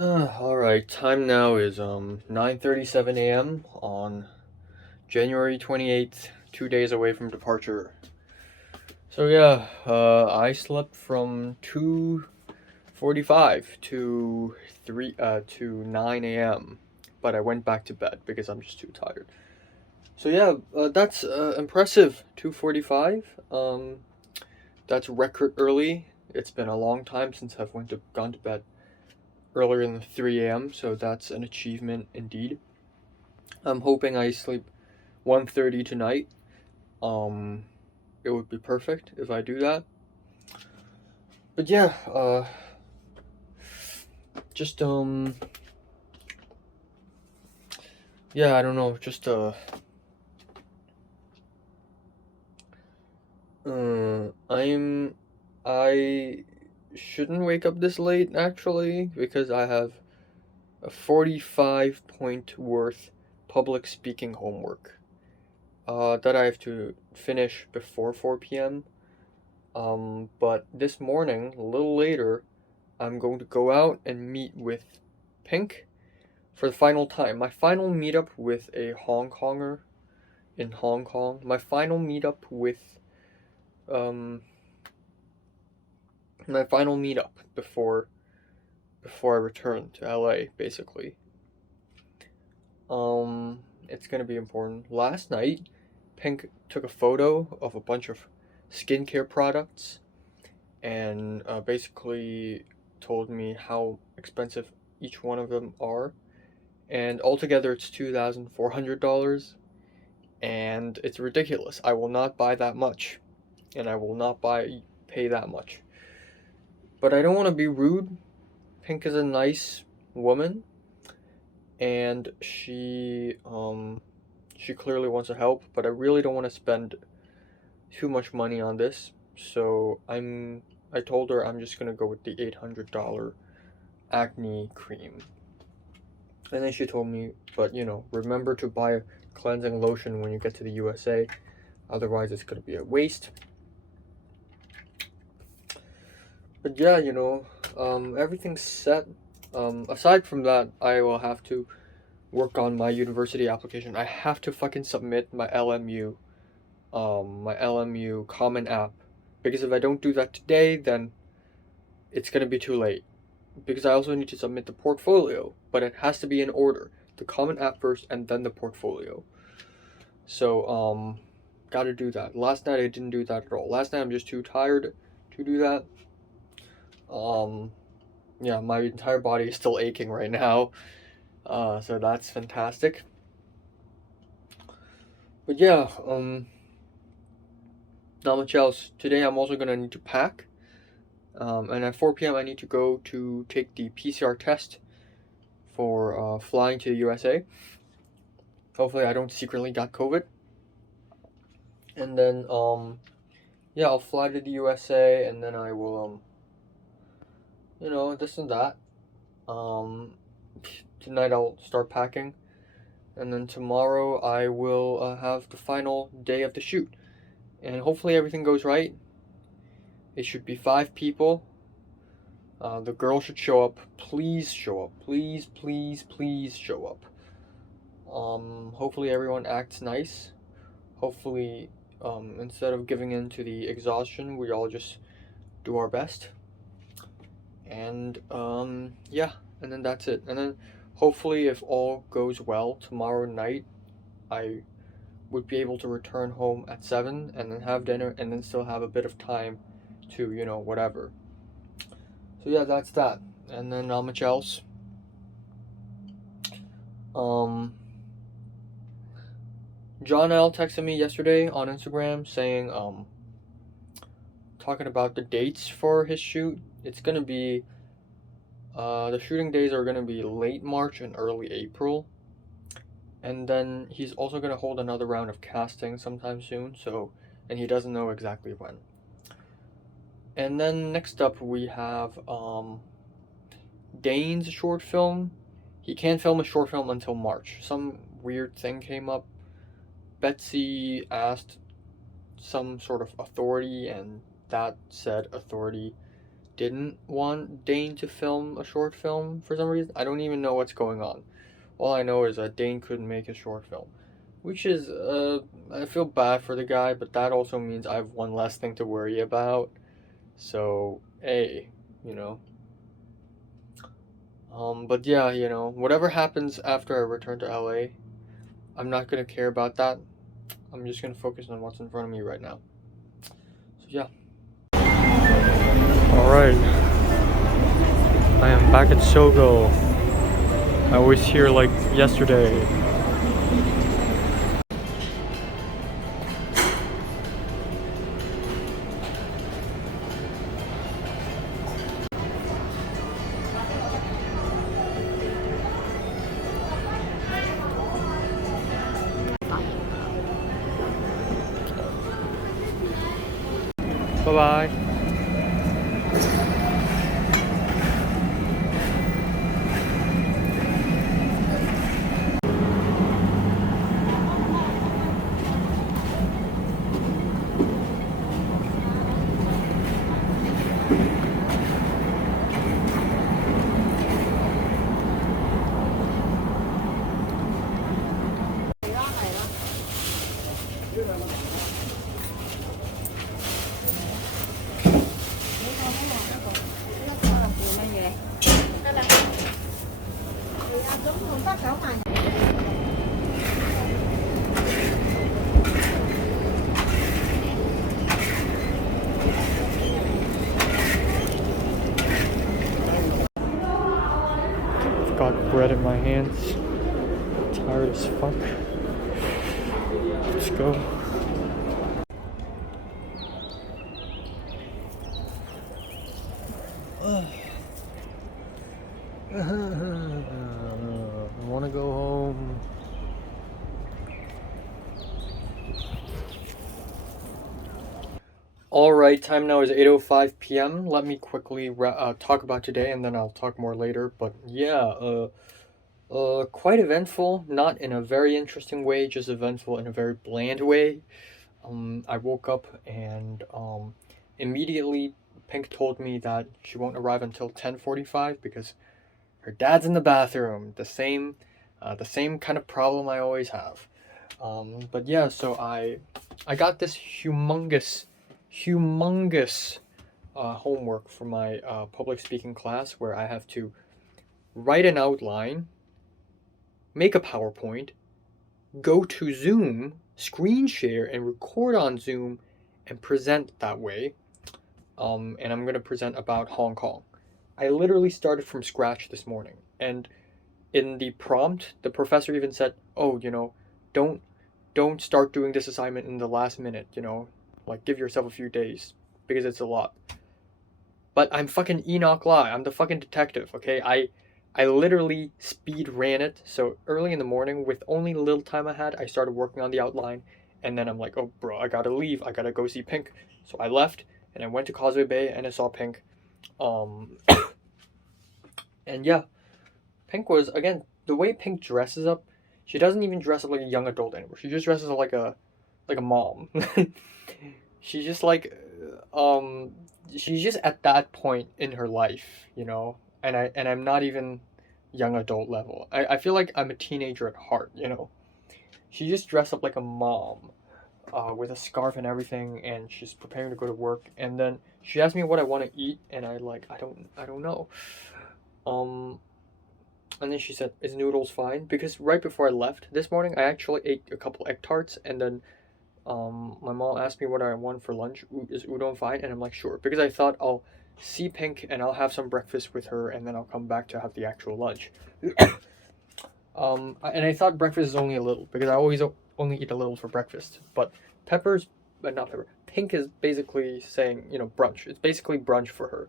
Alright, time now is 9:37 a.m. on January 28th, 2 days away from departure. So yeah, I slept from 2:45 to 9 a.m. But I went back to bed because I'm just too tired. So yeah, that's impressive. 2:45. That's record early. It's been a long time since I've gone to bed earlier than 3 a.m., so that's an achievement indeed. I'm hoping I sleep 1:30 tonight. Um, it would be perfect if I do that. But yeah, just yeah, I don't know, just I'm I shouldn't wake up this late actually because I have a 45 point worth public speaking homework that I have to finish before 4 p.m. But this morning, a little later, I'm going to go out and meet with Pink for the final time. My final meetup with a Hong Konger in Hong Kong. My final meetup with um my final meetup before I return to LA basically. It's going to be important. Last night, Pink took a photo of a bunch of skincare products and basically told me how expensive each one of them are. And altogether, it's $2,400, and it's ridiculous. I will not buy that much, and I will not pay that much. But I don't want to be rude. Pink is a nice woman, and she clearly wants to help, but I really don't want to spend too much money on this. So I told her I'm just gonna go with the $800 acne cream. And then she told me, but remember to buy a cleansing lotion when you get to the USA, otherwise it's gonna be a waste. But yeah, everything's set. Aside from that, I will have to work on my university application. I have to fucking submit my LMU Common App, because if I don't do that today, then it's gonna be too late. Because I also need to submit the portfolio, but it has to be in order. The Common App first, and then the portfolio. So, gotta do that. Last night I didn't do that at all. Last night I'm just too tired to do that. Um, yeah, my entire body is still aching right now. So that's fantastic. But yeah, not much else. Today I'm also gonna need to pack. And at 4 p.m. I need to go to take the PCR test for flying to the USA. Hopefully I don't secretly got COVID. And then yeah, I'll fly to the USA, and then I will this and that. Um, Tonight I'll start packing, and then tomorrow I will have the final day of the shoot, and hopefully everything goes right. It should be 5 people. The girl should show up. Please show up. Please, please, please show up. Hopefully everyone acts nice. Hopefully, instead of giving in to the exhaustion, we all just do our best. And yeah, and then that's it. And then hopefully, if all goes well, tomorrow night I would be able to return home at 7 and then have dinner and then still have a bit of time to, whatever. So yeah, that's that. And then not much else. Um, John L texted me yesterday on Instagram saying, talking about the dates for his shoot. It's gonna be, the shooting days are gonna be late March and early April. And then he's also gonna hold another round of casting sometime soon, and he doesn't know exactly when. And then next up we have Dane's short film. He can't film a short film until March. Some weird thing came up. Betsy asked some sort of authority, and that said authority didn't want Dane to film a short film for some reason. I don't even know what's going on. All I know is that Dane couldn't make a short film, which is, I feel bad for the guy, but that also means I have one less thing to worry about. So, hey, you know. But yeah, whatever happens after I return to LA, I'm not gonna care about that. I'm just gonna focus on what's in front of me right now. So yeah. Alright. I am back at Sogo. I was here like yesterday. Bye-bye. I've got bread in my hands. I'm tired as fuck. Let's go. I want to go home. Alright, time now is 8:05 p.m. Let me quickly talk about today and then I'll talk more later. But yeah, quite eventful. Not in a very interesting way, just eventful in a very bland way. I woke up and immediately Pink told me that she won't arrive until 10:45 because her dad's in the bathroom. The same kind of problem I always have. But yeah, so I got this humongous homework for my public speaking class where I have to write an outline, make a PowerPoint, go to Zoom, screen share, and record on Zoom and present that way. And I'm gonna present about Hong Kong. I literally started from scratch this morning, and in the prompt, the professor even said, "Oh, don't start doing this assignment in the last minute. Like give yourself a few days because it's a lot." But I'm fucking Enoch Lai. I'm the fucking detective. Okay, I literally speed ran it. So early in the morning, with only the little time I had, I started working on the outline, and then I'm like, "Oh, bro, I gotta leave. I gotta go see Pink." So I left and I went to Causeway Bay and I saw Pink. And yeah, Pink was, again, the way Pink dresses up, she doesn't even dress up like a young adult anymore. She just dresses up like a mom. She's just like, she's just at that point in her life, and I'm not even young adult level. I feel like I'm a teenager at heart. She just dressed up like a mom, with a scarf and everything, and she's preparing to go to work. And then she asked me what I want to eat, and I don't know. And then she said, "Is noodles fine?" Because right before I left this morning, I actually ate a couple egg tarts, and then my mom asked me what I want for lunch. Is udon fine? And I'm like, sure, because I thought I'll see Pink and I'll have some breakfast with her, and then I'll come back to have the actual lunch. And I thought breakfast is only a little because I always only eat a little for breakfast. But not Pepper. Pink is basically saying, brunch. It's basically brunch for her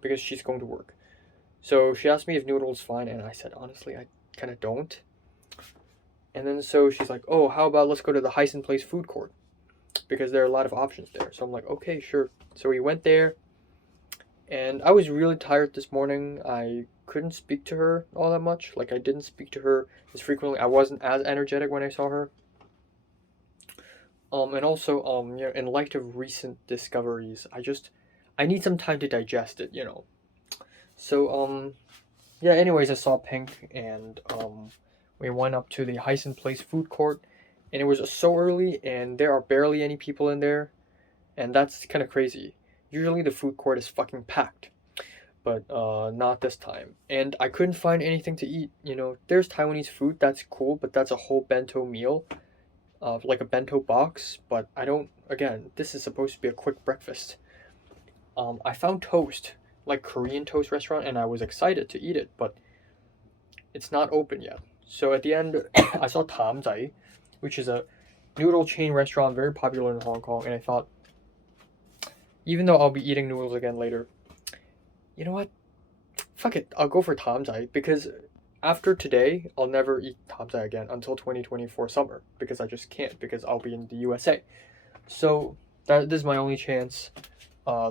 because she's going to work. So she asked me if noodles fine, and I said, honestly, I kind of don't. And then so she's like, "Oh, how about let's go to the Hyson Place food court because there are a lot of options there." So I'm like, "Okay, sure." So we went there, and I was really tired this morning. I couldn't speak to her all that much. Like I didn't speak to her as frequently. I wasn't as energetic when I saw her. And also, in light of recent discoveries, I need some time to digest it, So yeah, anyways, I saw Pink, and we went up to the Hyson Place food court, and it was so early, and there are barely any people in there, and that's kind of crazy. Usually the food court is fucking packed, but not this time. And I couldn't find anything to eat. There's Taiwanese food, that's cool, but that's a whole bento meal, like a bento box. But I don't. Again, this is supposed to be a quick breakfast. I found toast, like Korean toast restaurant, and I was excited to eat it, but it's not open yet. So at the end, I saw Tam Zai, which is a noodle chain restaurant very popular in Hong Kong, and I thought, even though I'll be eating noodles again later, you know what? Fuck it, I'll go for Tam Zai, because after today, I'll never eat Tam Zai again until 2024 summer, because I just can't, because I'll be in the USA. So this is my only chance.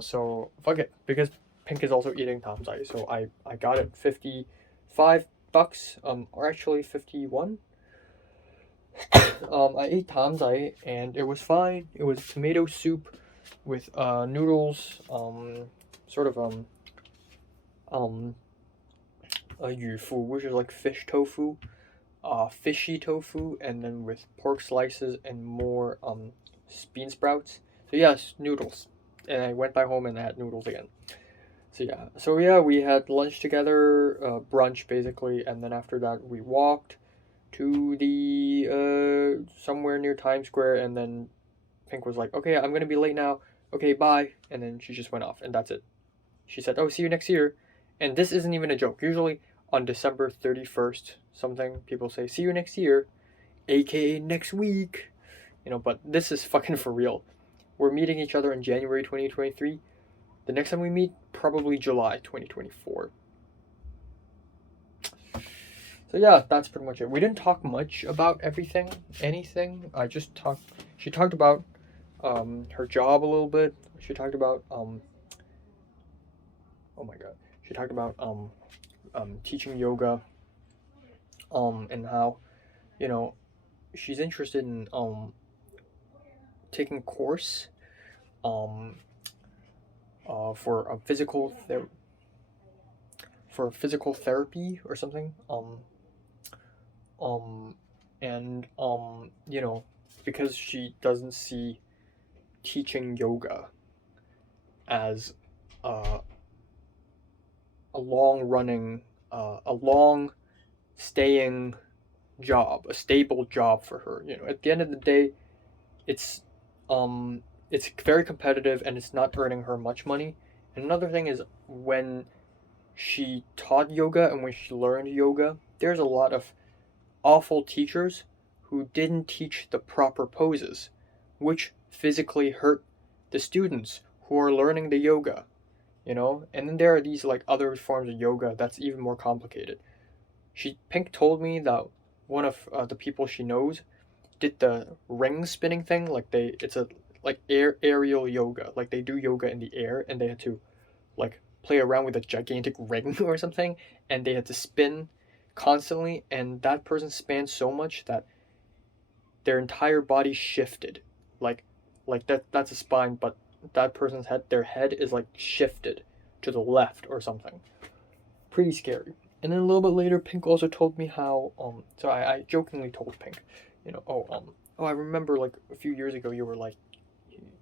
So fuck it, because Pink is also eating Tam Zai, so I got it $55, or actually 51. I ate Tam Zai, and it was fine. It was tomato soup with noodles, sort of yu fu, which is like fish tofu, fishy tofu, and then with pork slices and more bean sprouts. So yes, noodles. And I went back home and I had noodles again. So yeah, we had lunch together, brunch basically, and then after that we walked to the somewhere near Times Square, and then Pink was like, "Okay, I'm gonna be late now. Okay, bye," and then she just went off, and that's it. She said, "Oh, see you next year," and this isn't even a joke. Usually on December 31st, something people say, "See you next year," aka next week, But this is fucking for real. We're meeting each other in January 2023. The next time we meet, probably July 2024. So yeah, that's pretty much it. We didn't talk much about anything. She talked about her job a little bit. She talked about oh my god. She talked about teaching yoga, and how, she's interested in taking a course for a physical therapy or something, and because she doesn't see teaching yoga as a long staying job, a stable job for her. At the end of the day, it's very competitive, and it's not earning her much money. And another thing is, when she taught yoga and when she learned yoga, there's a lot of awful teachers who didn't teach the proper poses, which physically hurt the students who are learning the yoga, And then there are these like other forms of yoga that's even more complicated. Pink told me that one of the people she knows did the ring spinning thing, it's a like aerial yoga, like they do yoga in the air, and they had to like play around with a gigantic ring or something, and they had to spin constantly, and that person span so much that their entire body shifted, like that's a spine, but that person's their head is like shifted to the left or something. Pretty scary. And then a little bit later, Pink also told me how so I jokingly told Pink, I remember like a few years ago you were like,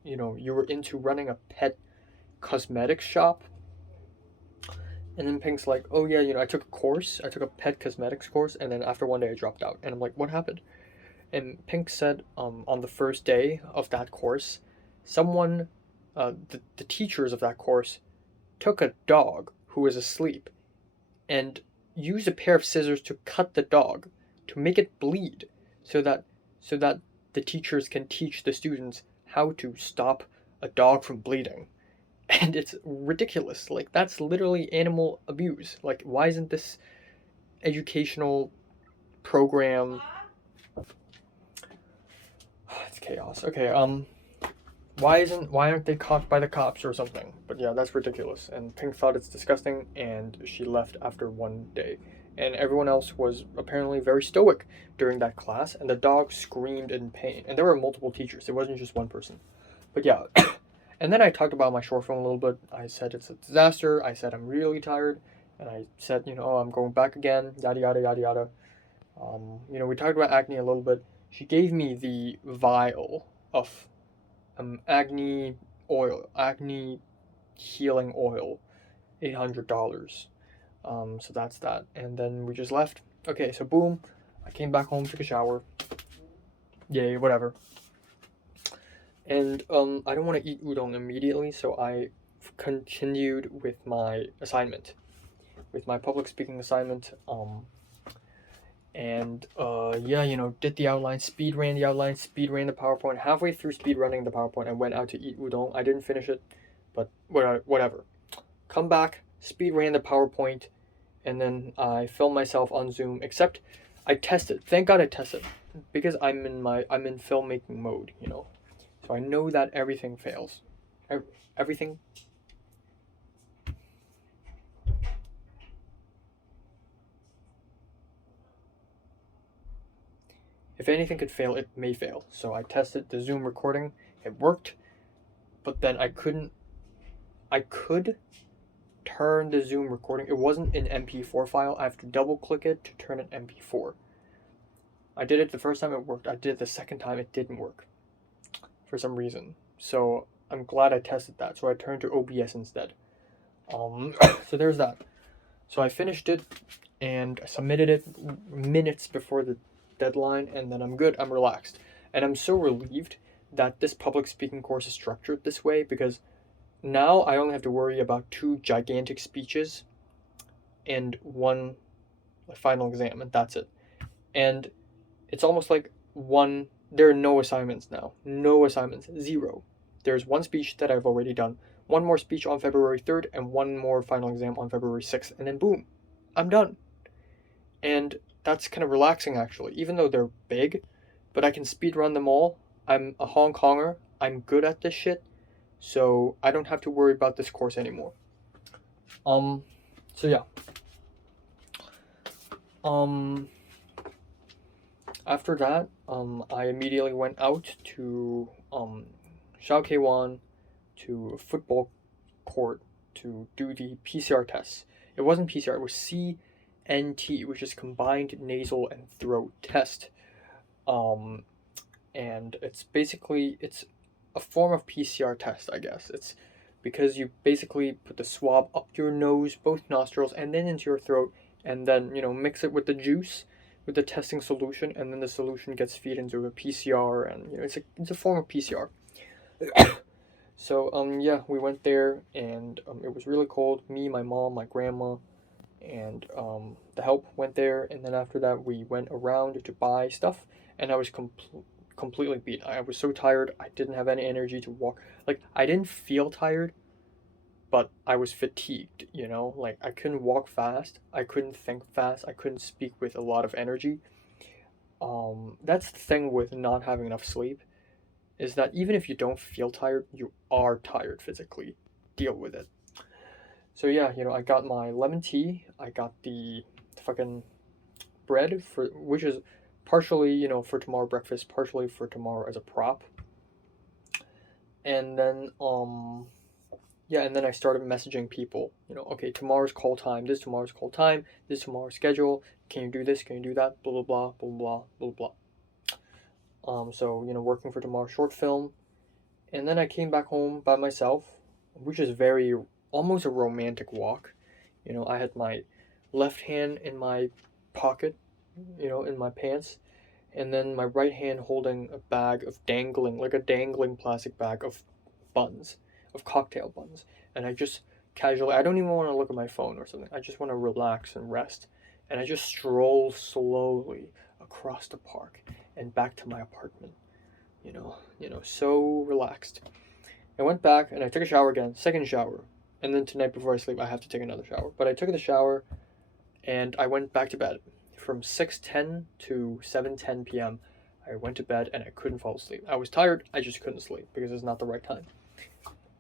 you were into running a pet cosmetics shop. And then Pink's like, "Oh yeah, I took a pet cosmetics course, and then after one day I dropped out." And I'm like, "What happened?" And Pink said, on the first day of that course, someone, the teachers of that course, took a dog who was asleep, and used a pair of scissors to cut the dog, to make it bleed, so that the teachers can teach the students how to stop a dog from bleeding. And it's ridiculous. Like, that's literally animal abuse. Like, why isn't this educational program? It's chaos. Okay, why aren't they caught by the cops or something? But yeah, that's ridiculous. And Pink thought it's disgusting, and she left after one day. And everyone else was apparently very stoic during that class, and the dog screamed in pain. And there were multiple teachers. It wasn't just one person. But yeah, And then I talked about my short film a little bit. I said it's a disaster. I said I'm really tired. And I said, oh, I'm going back again, yada, yada, yada, yada. We talked about acne a little bit. She gave me the vial of acne oil, acne healing oil, $800. So that's that. And then we just left. Okay, so boom, I came back home, took a shower. Yay, whatever. And I don't want to eat udon immediately, so I continued with my assignment, with my public speaking assignment. Did the outline, speed ran the outline, speed ran the PowerPoint. Halfway through speed running the PowerPoint, I went out to eat udon. I didn't finish it, but whatever. Come back, speed ran the PowerPoint, and then I filmed myself on Zoom. Except I tested. Thank God I tested, because I'm in filmmaking mode, So I know that everything fails. Everything. If anything could fail, it may fail. So I tested the Zoom recording. It worked, but then I could turn the Zoom recording. It wasn't an MP4 file. I have to double click it to turn it MP4. I did it the first time, it worked. I did it the second time, it didn't work for some reason. So I'm glad I tested that. So I turned to OBS instead. So there's that. So I finished it and I submitted it minutes before the deadline, and then I'm good. I'm relaxed. And I'm so relieved that this public speaking course is structured this way, because now I only have to worry about 2 gigantic speeches and 1 final exam, and that's it. And it's almost like there are no assignments now. No assignments. 0. There's 1 speech that I've already done, 1 more speech on February 3rd, and 1 more final exam on February 6th, and then boom, I'm done. And that's kind of relaxing, actually, even though they're big, but I can speed run them all. I'm a Hong Konger. I'm good at this shit, so I don't have to worry about this course anymore. So yeah. After that, I immediately went out to Shao K1 to a football court to do the PCR tests. It wasn't PCR, it was CNT, which is combined nasal and throat test. And it's a form of PCR test, I guess. It's because you basically put the swab up your nose, both nostrils, and then into your throat, and then, mix it with the juice, with the testing solution, and then the solution gets fed into a PCR, and, it's a form of PCR. So, we went there, and it was really cold. Me, my mom, my grandma, and the help went there, and then after that, we went around to buy stuff, and I was completely beat. I was so tired, I didn't have any energy to walk. Like, I didn't feel tired, but I was fatigued, Like, I couldn't walk fast, I couldn't think fast, I couldn't speak with a lot of energy. That's the thing with not having enough sleep, is that even if you don't feel tired, you are tired physically. Deal with it. So yeah, I got my lemon tea, I got the fucking bread, which is partially, for tomorrow breakfast, partially for tomorrow as a prop. And then and then I started messaging people, okay, tomorrow's call time, this tomorrow's call time, this tomorrow's schedule, can you do this, can you do that, blah, blah, blah, blah, blah, blah, blah. So, working for tomorrow's short film. And then I came back home by myself, which is almost a romantic walk. I had my left hand in my pocket, in my pants, and then my right hand holding a bag of like a dangling plastic bag of buns, of cocktail buns. And I just casually, I don't even want to look at my phone or something. I just want to relax and rest. And I just stroll slowly across the park and back to my apartment. So relaxed. I went back and I took a shower again, second shower. And then tonight before I sleep, I have to take another shower. But I took the shower and I went back to bed. From 6:10 to 7:10 p.m., I went to bed and I couldn't fall asleep. I was tired, I just couldn't sleep because it's not the right time.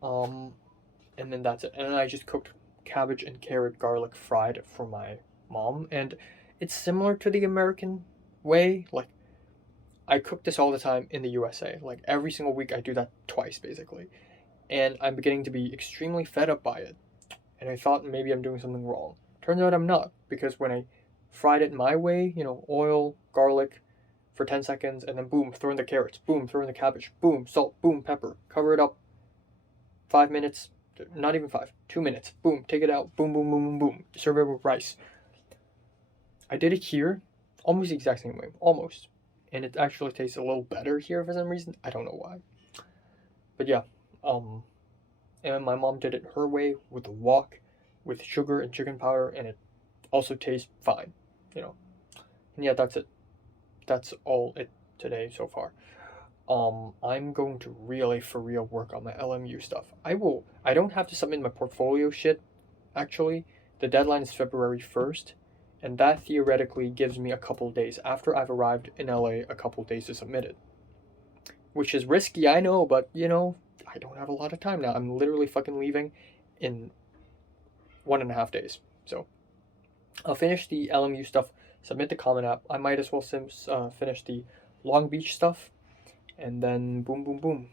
And then that's it. And then I just cooked cabbage and carrot garlic fried for my mom. And it's similar to the American way. Like, I cook this all the time in the USA. Like, every single week I do that twice, basically. and I'm beginning to be extremely fed up by it. And I thought maybe I'm doing something wrong. Turns out I'm not, because when I fried it my way, oil, garlic for 10 seconds, and then boom, throw in the carrots, boom, throw in the cabbage, boom, salt, boom, pepper, cover it up, 5 minutes, not even 5, 2 minutes, boom, take it out, boom, boom, boom, boom, boom, serve it with rice. I did it here, almost the exact same way, almost. And it actually tastes a little better here for some reason. I don't know why. But yeah, and my mom did it her way with a wok, with sugar and chicken powder, and it also tastes fine, you know. And yeah, that's it. That's all it today so far. I'm going to really for real work on my LMU stuff. I don't have to submit my portfolio shit, actually. The deadline is February 1st, and that theoretically gives me a couple days after I've arrived in LA, a couple days to submit it. Which is risky, I know, but I don't have a lot of time now. I'm literally fucking leaving in 1.5 days. So I'll finish the LMU stuff, submit the Common App. I might as well finish the Long Beach stuff, and then boom, boom, boom.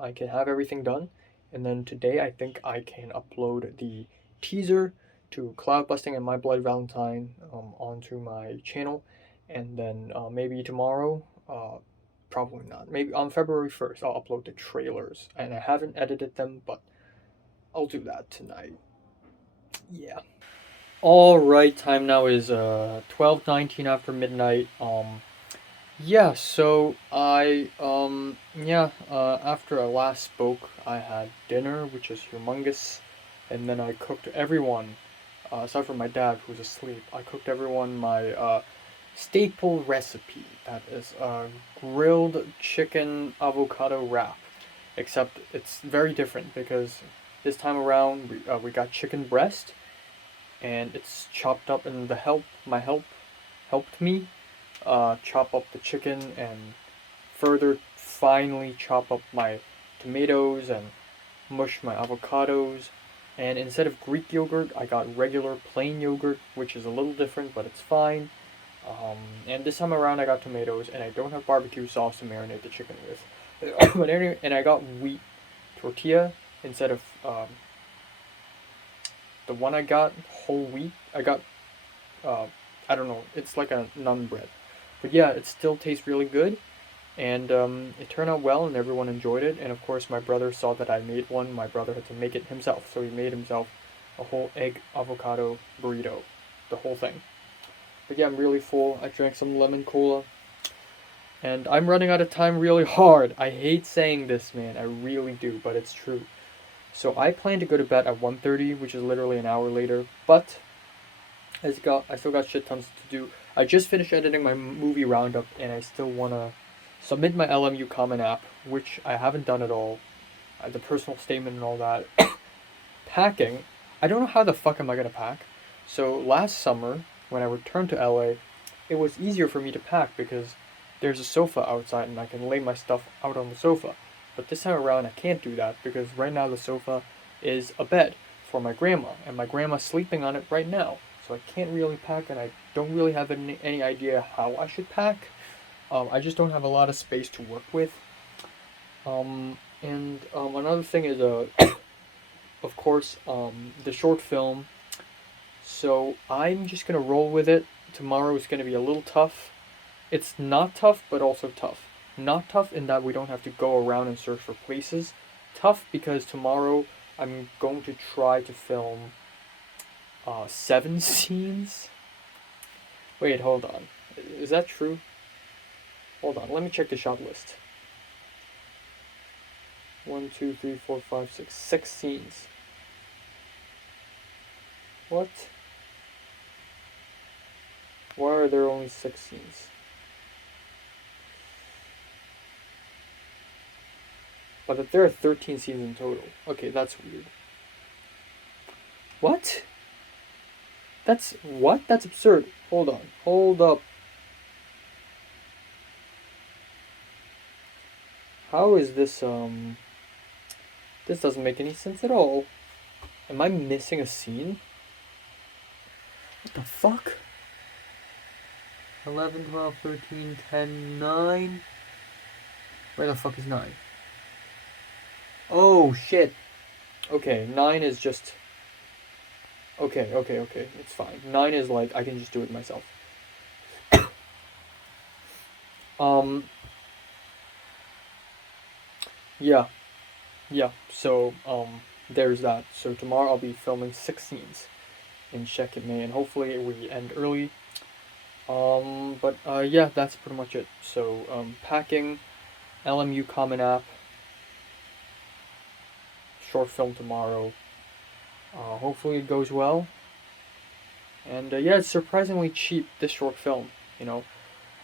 I can have everything done. And then today, I think I can upload the teaser to Cloud Busting and My Blood Valentine onto my channel. And then maybe tomorrow, probably not. Maybe on February 1st, I'll upload the trailers. And I haven't edited them, but I'll do that tonight. Yeah. Alright, time now is 12:19 after midnight. Yeah, so after I last spoke, I had dinner, which is humongous, and then I cooked everyone, aside from my dad, who's asleep, I cooked everyone my staple recipe. That is grilled chicken avocado wrap, except it's very different because this time around we got chicken breast, and it's chopped up, and my help helped me chop up the chicken and further finely chop up my tomatoes and mush my avocados. And instead of Greek yogurt, I got regular plain yogurt, which is a little different, but it's fine. And this time around, I got tomatoes, and I don't have barbecue sauce to marinate the chicken with. But anyway, and I got wheat tortilla instead of the one I got whole wheat. I got I don't know. It's like a naan bread. But yeah, it still tastes really good, and it turned out well, and everyone enjoyed it. And of course, my brother saw that I made one. My brother had to make it himself, so he made himself a whole egg avocado burrito, the whole thing. But yeah, I'm really full. I drank some lemon cola, and I'm running out of time really hard. I hate saying this, man. I really do, but it's true. So I plan to go to bed at 1:30, which is literally an hour later, but I still got shit tons to do. I just finished editing my movie roundup, and I still wanna submit my LMU Common App, which I haven't done at all. The personal statement and all that. Packing, I don't know how the fuck am I gonna pack. So last summer, when I returned to LA, it was easier for me to pack because there's a sofa outside and I can lay my stuff out on the sofa. But this time around, I can't do that because right now the sofa is a bed for my grandma, and my grandma's sleeping on it right now. So I can't really pack, and I don't really have any idea how I should pack. I just don't have a lot of space to work with. And another thing is, of course, the short film. So I'm just gonna roll with it. Tomorrow is gonna be a little tough. It's not tough, but also tough. Not tough in that we don't have to go around and search for places. Tough because tomorrow I'm going to try to film 7 scenes. Wait, hold on. Is that true? Hold on, let me check the shot list. 1, 2, 3, 4, 5, 6. 6 scenes. What? Why are there only 6 scenes? But there are 13 scenes in total. Okay, that's weird. What? That's absurd. Hold on. Hold up. How is this, this doesn't make any sense at all. Am I missing a scene? What the fuck? 11, 12, 13, 10, 9. Where the fuck is 9? Oh, shit. Okay, 9 is just okay, okay, okay. It's fine. 9 is like I can just do it myself. Um, yeah, yeah. So there's that. So tomorrow I'll be filming 6 scenes in Check It May, and hopefully we end early. But yeah, that's pretty much it. So packing, LMU Common App, short film tomorrow. Hopefully it goes well. And yeah, it's surprisingly cheap, this short film. You know,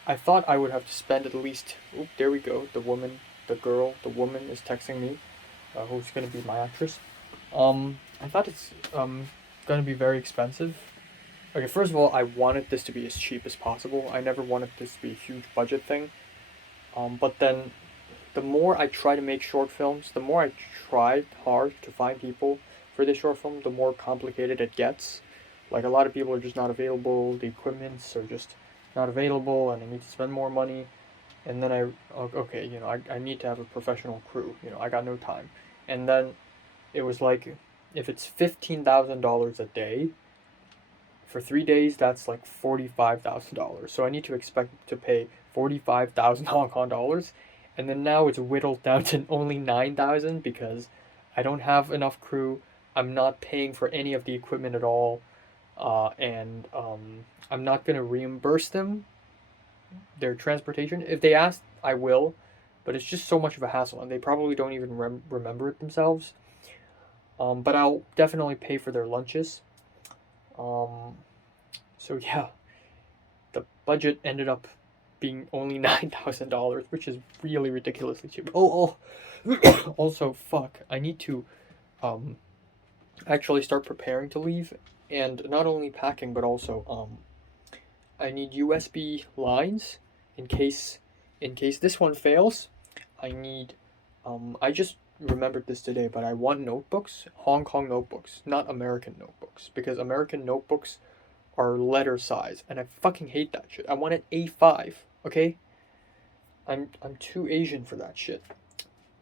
I thought I would have to spend at least. Oop, there we go. The woman is texting me, who's gonna be my actress. I thought it's gonna be very expensive. Okay, first of all, I wanted this to be as cheap as possible. I never wanted this to be a huge budget thing. But then, the more I try to make short films, the more I try hard to find people for this short film, the more complicated it gets. Like a lot of people are just not available. The equipments are just not available, and I need to spend more money. And then okay, I need to have a professional crew. I got no time. And then it was like, if it's $15,000 a day for 3 days, that's like $45,000. So I need to expect to pay 45,000 Hong Kong dollars, and then now it's whittled down to only 9,000 because I don't have enough crew. I'm not paying for any of the equipment at all, and I'm not gonna reimburse them their transportation. If they ask, I will, but it's just so much of a hassle, and they probably don't even remember it themselves. But I'll definitely pay for their lunches. Um, so yeah, the budget ended up being only $9,000, which is really ridiculously cheap. Also, fuck, I need to um actually start preparing to leave, and not only packing, but also I need USB lines in case this one fails. I need I just remembered this today, but I want notebooks, Hong Kong notebooks, not American notebooks, because American notebooks are letter size, and I fucking hate that shit. I want an A5, okay? I'm too Asian for that shit.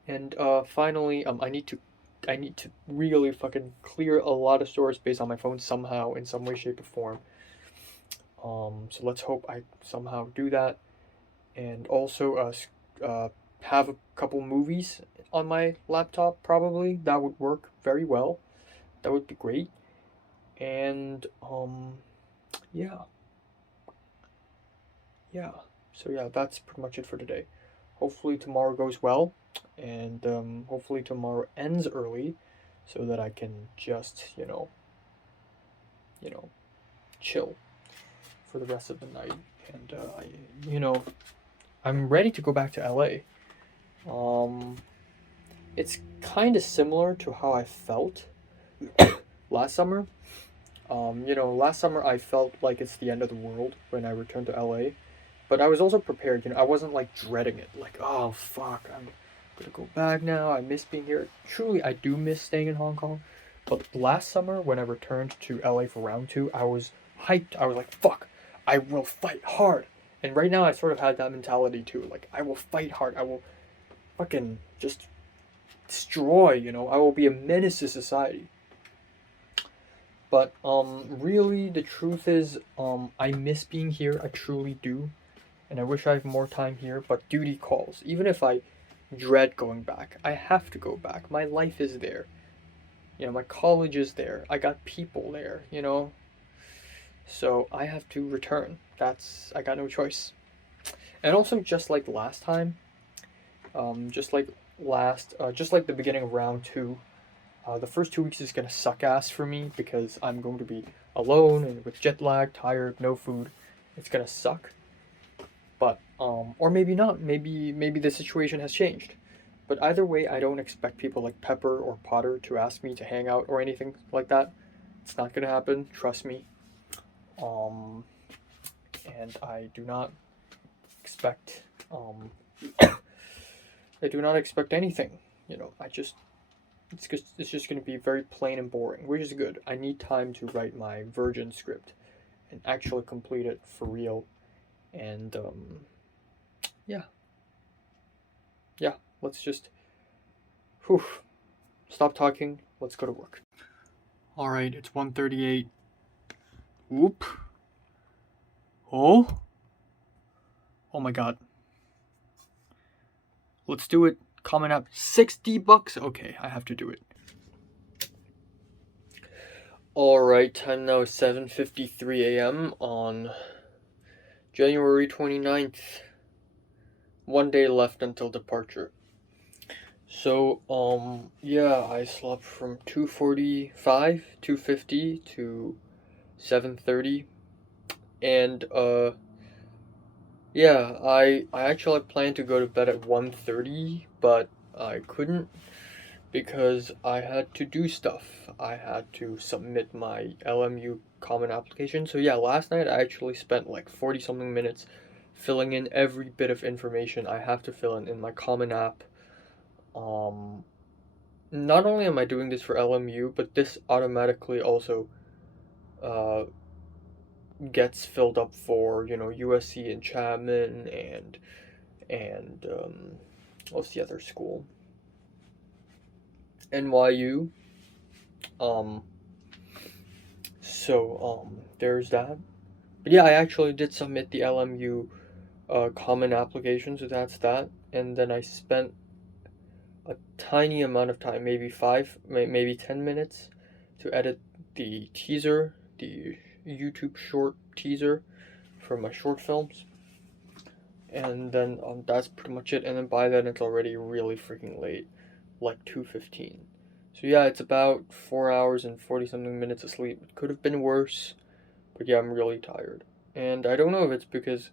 And finally, I need to really fucking clear a lot of storage space on my phone somehow, in some way, shape, or form. So let's hope I somehow do that, and also have a couple movies on my laptop. Probably that would work very well. That would be great. And yeah, yeah. So yeah, that's pretty much it for today. Hopefully tomorrow goes well, and hopefully tomorrow ends early, so that I can just you know, chill for the rest of the night. And I'm ready to go back to LA. Um, it's kind of similar to how I felt last summer. Last summer I felt like it's the end of the world when I returned to LA, but I was also prepared. I wasn't like dreading it, like, oh fuck, I'm gonna go back now. I miss being here. Truly, I do miss staying in Hong Kong. But last summer, when I returned to LA for round two, I was hyped. I was like, fuck, I will fight hard. And right now, I sort of had that mentality too. Like, I will fight hard. I will fucking just destroy. I will be a menace to society. But really, the truth is, I miss being here. I truly do, and I wish I have more time here. But duty calls. Even if I dread going back, I have to go back. My life is there. My college is there. I got people there. So I have to return. I got no choice. And also, just like last time, just like the beginning of round two, the first 2 weeks is gonna suck ass for me because I'm going to be alone and with jet lag, tired, no food. It's gonna suck. But or maybe not. Maybe the situation has changed. But either way, I don't expect people like Pepper or Potter to ask me to hang out or anything like that. It's not gonna happen. Trust me. Um, and I do not expect I do not expect anything. It's just going to be very plain and boring, which is good. I need time to write my Virgin script and actually complete it for real. And yeah, yeah. Let's just whew, stop talking let's go to work. Alright, it's 1:38. Whoop. Oh my god. Let's do it. Common App, $60. Okay, I have to do it. Alright, time now is 7:53 a.m. on January 29th. 1 day left until departure. So, yeah, I slept from 2:50 to 7:30. And, yeah, I actually planned to go to bed at 1:30, but I couldn't because I had to do stuff. I had to submit my LMU common application. So yeah, last night I actually spent like 40 something minutes filling in every bit of information I have to fill in my common app. Not only am I doing this for LMU, but this automatically also gets filled up for, you know, USC and Chapman and what's the other school? NYU. So there's that. But yeah, I actually did submit the LMU common application, so that's that. And then I spent a tiny amount of time, maybe 10 minutes, to edit the teaser, the YouTube short teaser for my short films. And then that's pretty much it. And then by then it's already really freaking late, like 2:15. So yeah, it's about 4 hours and 40 something minutes of sleep. It could have been worse, but yeah, I'm really tired. And I don't know if it's because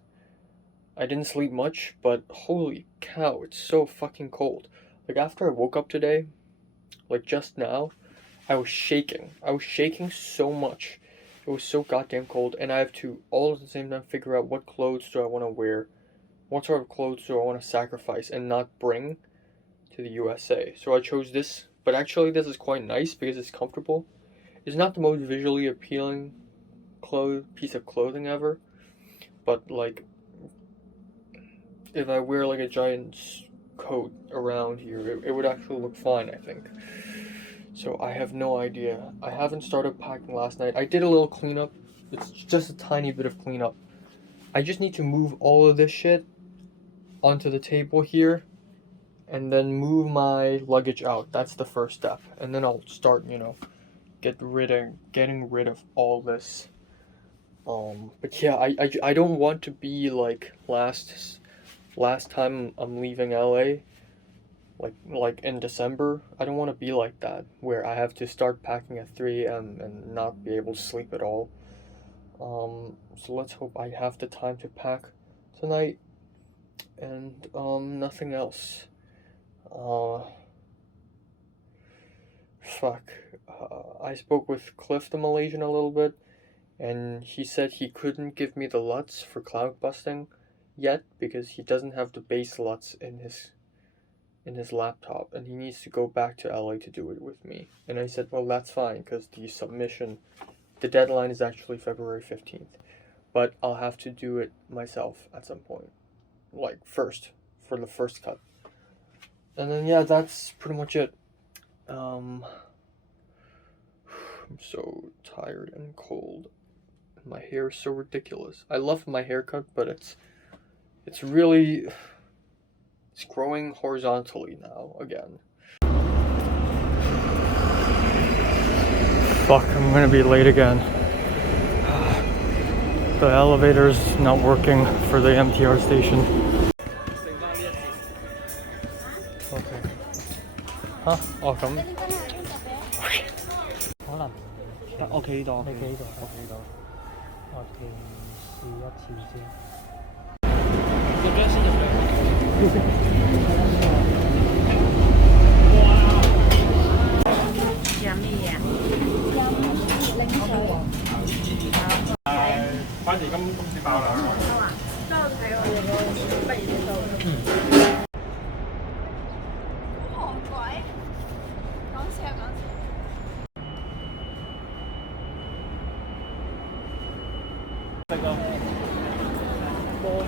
I didn't sleep much, but holy cow, it's so fucking cold. Like after I woke up today, like just now, I was shaking. I was shaking so much. It was so goddamn cold, and I have to all at the same time figure out what clothes do I want to wear, what sort of clothes do I want to sacrifice and not bring to the USA. So I chose this, but actually this is quite nice because it's comfortable. It's not the most visually appealing piece of clothing ever, but like if I wear like a giant coat around here, it would actually look fine, I think. So I have no idea. I haven't started packing last night. I did a little cleanup. It's just a tiny bit of cleanup. I just need to move all of this shit onto the table here and then move my luggage out. That's the first step. And then I'll start, you know, getting rid of all this. But yeah, I don't want to be like last time I'm leaving LA, like in December. I don't want to be like that where I have to start packing at 3 a.m. and not be able to sleep at all. So let's hope I have the time to pack tonight and nothing else. I spoke with Cliff the Malaysian a little bit, and he said he couldn't give me the LUTs for cloud busting yet because he doesn't have the base LUTs in his laptop, and he needs to go back to LA to do it with me. And I said, well, that's fine because the deadline is actually February 15th, but I'll have to do it myself at some point, like first, for the first cut. And then yeah, that's pretty much it. I'm so tired and cold. My hair is so ridiculous. I love my haircut, but it's growing horizontally now again. Fuck, I'm gonna be late again. The elevator's not working for the MTR station. Okay. Huh? Oh, come. Okay. 可能得我企度，你企度，我企度，我哋試一次先。入張先，入張。飲咩嘢啊？反而今次爆啦！好啊，都有睇我哋個畢業照。好寒鬼，講笑講笑。食啊，多過。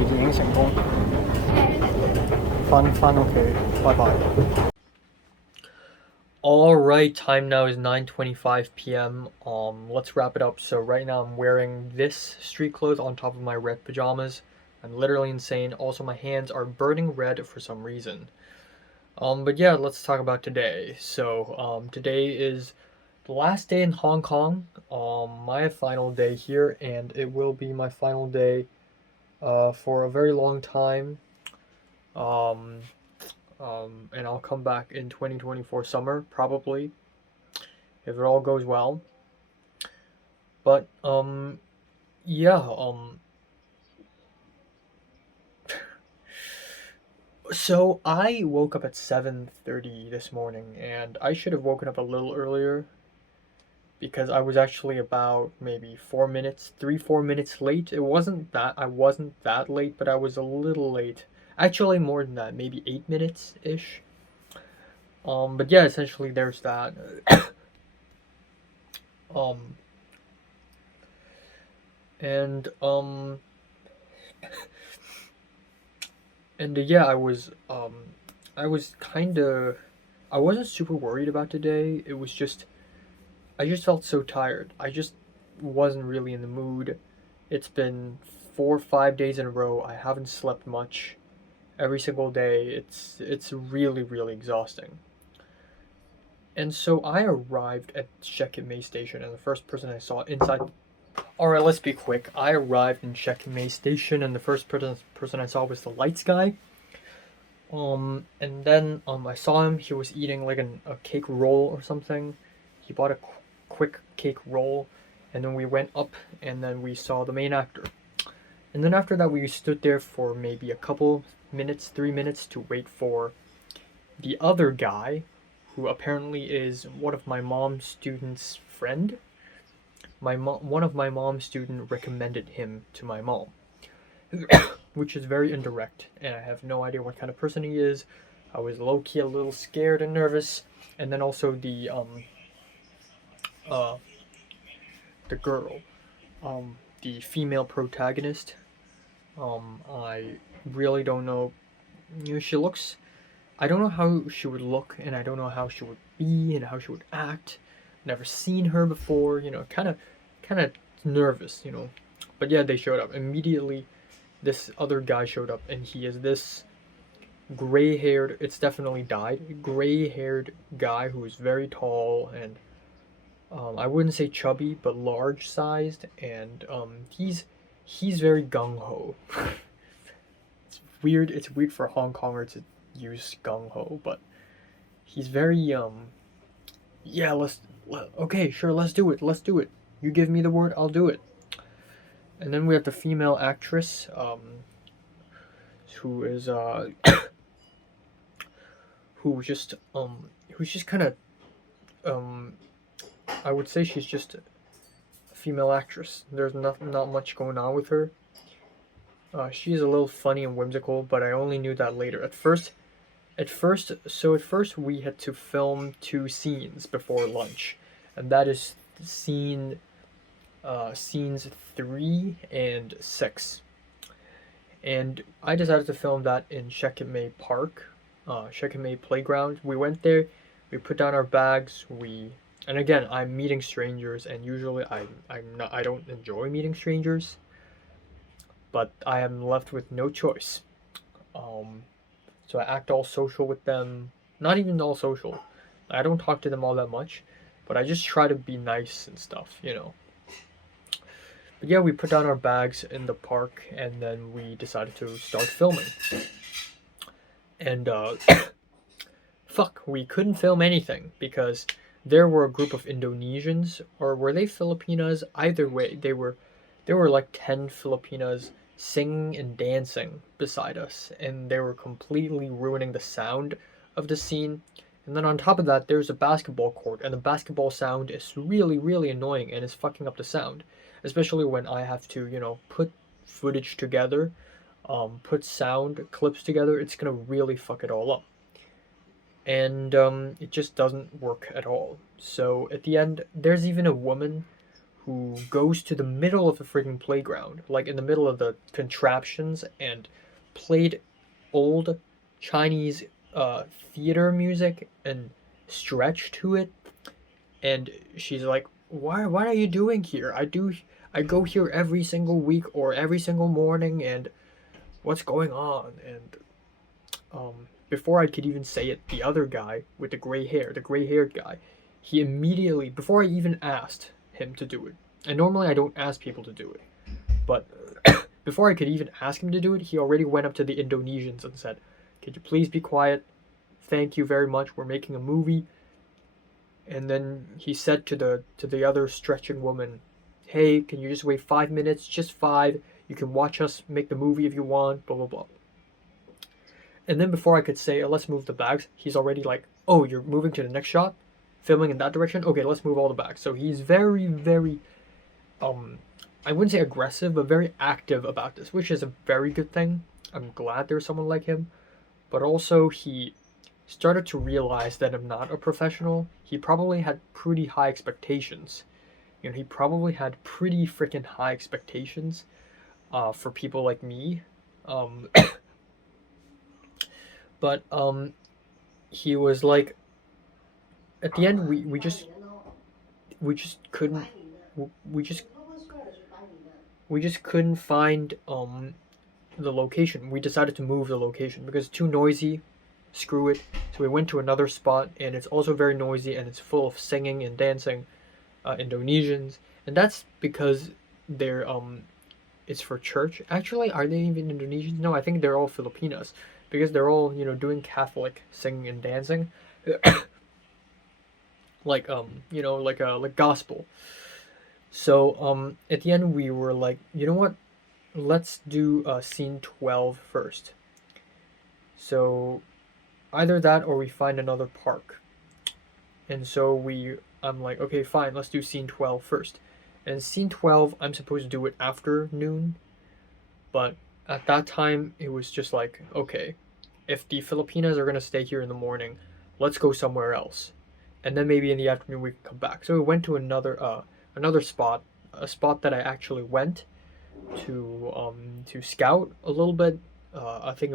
已經成功。返屋企，拜拜。Alright, time now is 9:25 p.m. Let's wrap it up. So right now I'm wearing this street clothes on top of my red pajamas. I'm literally insane. Also, my hands are burning red for some reason. But yeah, let's talk about today. So, today is the last day in Hong Kong. My final day here, and it will be my final day, for a very long time. And I'll come back in 2024 summer, probably, if it all goes well. But, yeah, so I woke up at 7:30 this morning, and I should have woken up a little earlier, because I was actually about maybe 4 minutes, 3-4 minutes late. I wasn't that late, but I was a little late. Actually, more than that, maybe 8 minutes-ish. But yeah, essentially there's that. And yeah, I wasn't super worried about today. It was just, I just felt so tired. I just wasn't really in the mood. It's been 4 or 5 days in a row. I haven't slept much. Every single day. It's really, really exhausting. And so I arrived at Shek Kip Mei Station, and the first person I saw inside... Alright, let's be quick. I arrived in Shek Kip Mei Station, and the first person I saw was the lights guy. And then I saw him. He was eating like a cake roll or something. He bought a quick cake roll, and then we went up, and then we saw the main actor. And then after that, we stood there for maybe a couple minutes, 3 minutes, to wait for the other guy, who apparently is one of my mom's students' friend. One of my mom's student recommended him to my mom, which is very indirect, and I have no idea what kind of person he is. I was low-key a little scared and nervous. And then also the girl, the female protagonist. I really don't know. You know, she looks... I don't know how she would look, and I don't know how she would be, and how she would act. Never seen her before, you know, kind of nervous, you know. But yeah, they showed up. Immediately, this other guy showed up, and he is this gray-haired, it's definitely dyed, gray-haired guy who is very tall, and I wouldn't say chubby, but large-sized, and he's very gung-ho. It's weird for a Hong Konger to use gung-ho, but he's very, yeah, okay, sure, let's do it. You give me the word, I'll do it. And then we have the female actress, who is, who's just kind of, I would say she's just a female actress. There's not much going on with her. She's a little funny and whimsical, but I only knew that later. At first we had to film 2 scenes before lunch, and that is scenes 3 and 6. And I decided to film that in Shek Kip Mei Park, Shek Kip Mei Playground. We went there, we put down our bags, and again, I'm meeting strangers, and usually I don't enjoy meeting strangers, but I am left with no choice. So I act all social with them. Not even all social. I don't talk to them all that much, but I just try to be nice and stuff, you know. But yeah, we put down our bags in the park, and then we decided to start filming. And fuck, we couldn't film anything because there were a group of Indonesians, or were they Filipinas? Either way, there were like 10 Filipinas singing and dancing beside us, and they were completely ruining the sound of the scene. And then on top of that, there's a basketball court, and the basketball sound is really, really annoying, and it's fucking up the sound, especially when I have to, you know, put footage together, put sound clips together. It's gonna really fuck it all up, and it just doesn't work at all. So at the end, there's even a woman who goes to the middle of the freaking playground, like in the middle of the contraptions, and played old Chinese theater music and stretch to it. And she's like, what are you doing here? I go here every single week or every single morning, and what's going on? And before I could even say it, the other guy with the gray-haired guy, he immediately, before I even asked him to do it, and normally I don't ask people to do it, but before I could even ask him to do it, he already went up to the Indonesians and said, "Could you please be quiet? Thank you very much. We're making a movie." And then he said to the other stretching woman, "Hey, can you just wait 5 minutes? Just 5. You can watch us make the movie if you want, blah, blah, blah." And then before I could say, let's move the bags, he's already like, "Oh, you're moving to the next shot? Filming in that direction? Okay, let's move all the bags." So he's very, very, I wouldn't say aggressive, but very active about this, which is a very good thing. I'm glad there's someone like him. But also, he started to realize that I'm not a professional. He probably had pretty high expectations. You know, he probably had pretty freaking high expectations for people like me. But he was like, at the end, we just couldn't find the location. We decided to move the location because it's too noisy. Screw it. So we went to another spot, and it's also very noisy, and it's full of singing and dancing Indonesians, and that's because they're it's for church. Actually, are they even Indonesians? No, I think they're all Filipinas, because they're all, you know, doing Catholic singing and dancing. Like you know, like gospel. So at the end we were like, you know what, let's do scene 12 first. So either that or we find another park. And so I'm like, okay, fine, let's do scene 12 first. And scene 12, I'm supposed to do it after noon, but at that time it was just like, okay, if the Filipinas are gonna stay here in the morning, let's go somewhere else, and then maybe in the afternoon we can come back. So we went to another spot, a spot that I actually went to scout a little bit. I think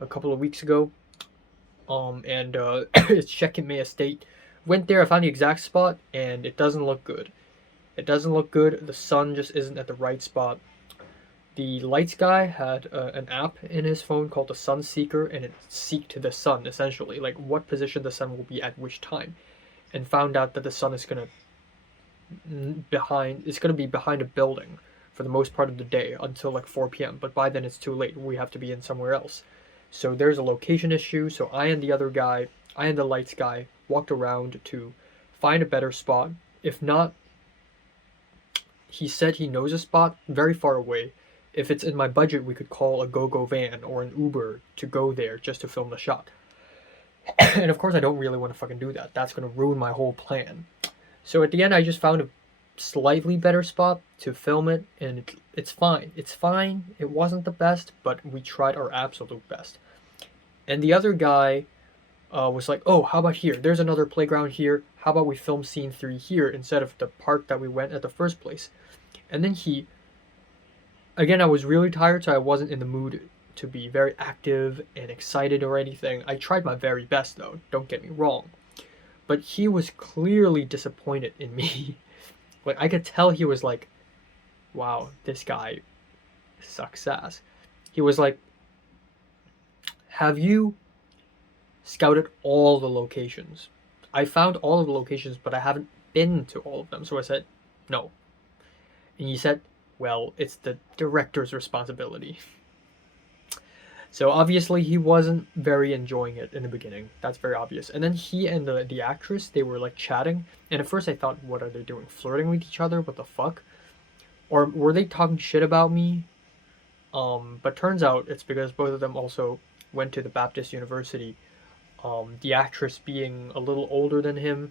a couple of weeks ago, and it's Checkmate Estate. Went there, I found the exact spot, and it doesn't look good. It doesn't look good. The sun just isn't at the right spot. The lights guy had an app in his phone called the Sun Seeker, and it seeked the sun, essentially, like what position the sun will be at which time, and found out that the sun is gonna be behind a building for the most part of the day until like 4 p.m. But by then it's too late. We have to be in somewhere else. So there's a location issue. So I and the lights guy walked around to find a better spot. If not, he said he knows a spot very far away. If it's in my budget, we could call a GoGo van or an Uber to go there just to film the shot. And of course I don't really want to fucking do that. That's going to ruin my whole plan. So at the end I just found a slightly better spot to film it, and it's fine. It's fine. It wasn't the best, but we tried our absolute best. And the other guy was like, "Oh, how about here? There's another playground here. How about we film scene 3 here instead of the park that we went at the first place?" And then again, I was really tired, so I wasn't in the mood to be very active and excited or anything. I tried my very best, though, don't get me wrong. But he was clearly disappointed in me. Like, I could tell he was like, wow, this guy sucks ass. He was like, "Have you scouted all the locations?" I found all of the locations, but I haven't been to all of them. So I said, "No." And he said, "Well, it's the director's responsibility." So obviously he wasn't very enjoying it in the beginning. That's very obvious. And then he and the actress, they were like chatting. And at first I thought, what are they doing? Flirting with each other? What the fuck? Or were they talking shit about me? But turns out it's because both of them also went to the Baptist University. The actress being a little older than him.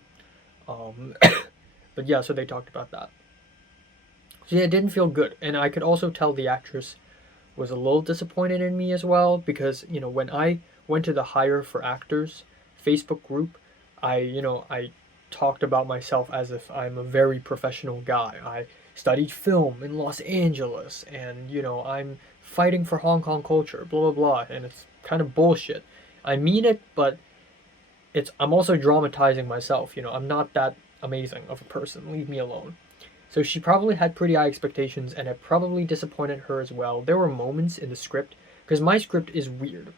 But yeah, so they talked about that. So yeah, it didn't feel good. And I could also tell the actress was a little disappointed in me as well, because, you know, when I went to the Hire for Actors Facebook group, I talked about myself as if I'm a very professional guy. I studied film in Los Angeles, and I'm fighting for Hong Kong culture, blah blah blah, and it's kind of bullshit. I mean it, but I'm also dramatizing myself. I'm not that amazing of a person. Leave me alone. So she probably had pretty high expectations, and it probably disappointed her as well. There were moments in the script, because my script is weird.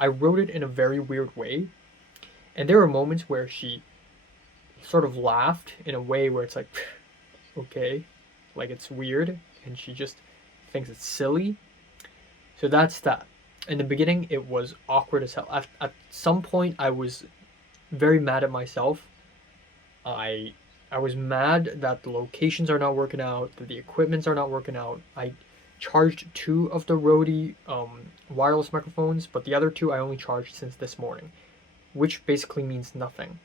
I wrote it in a very weird way, and there were moments where she sort of laughed in a way where it's like, okay, like it's weird, and she just thinks it's silly. So that's that. In the beginning, it was awkward as hell. At some point, I was very mad at myself. I was mad that the locations are not working out, that the equipments are not working out. I charged 2 of the Rode wireless microphones, but the other 2 I only charged since this morning, which basically means nothing.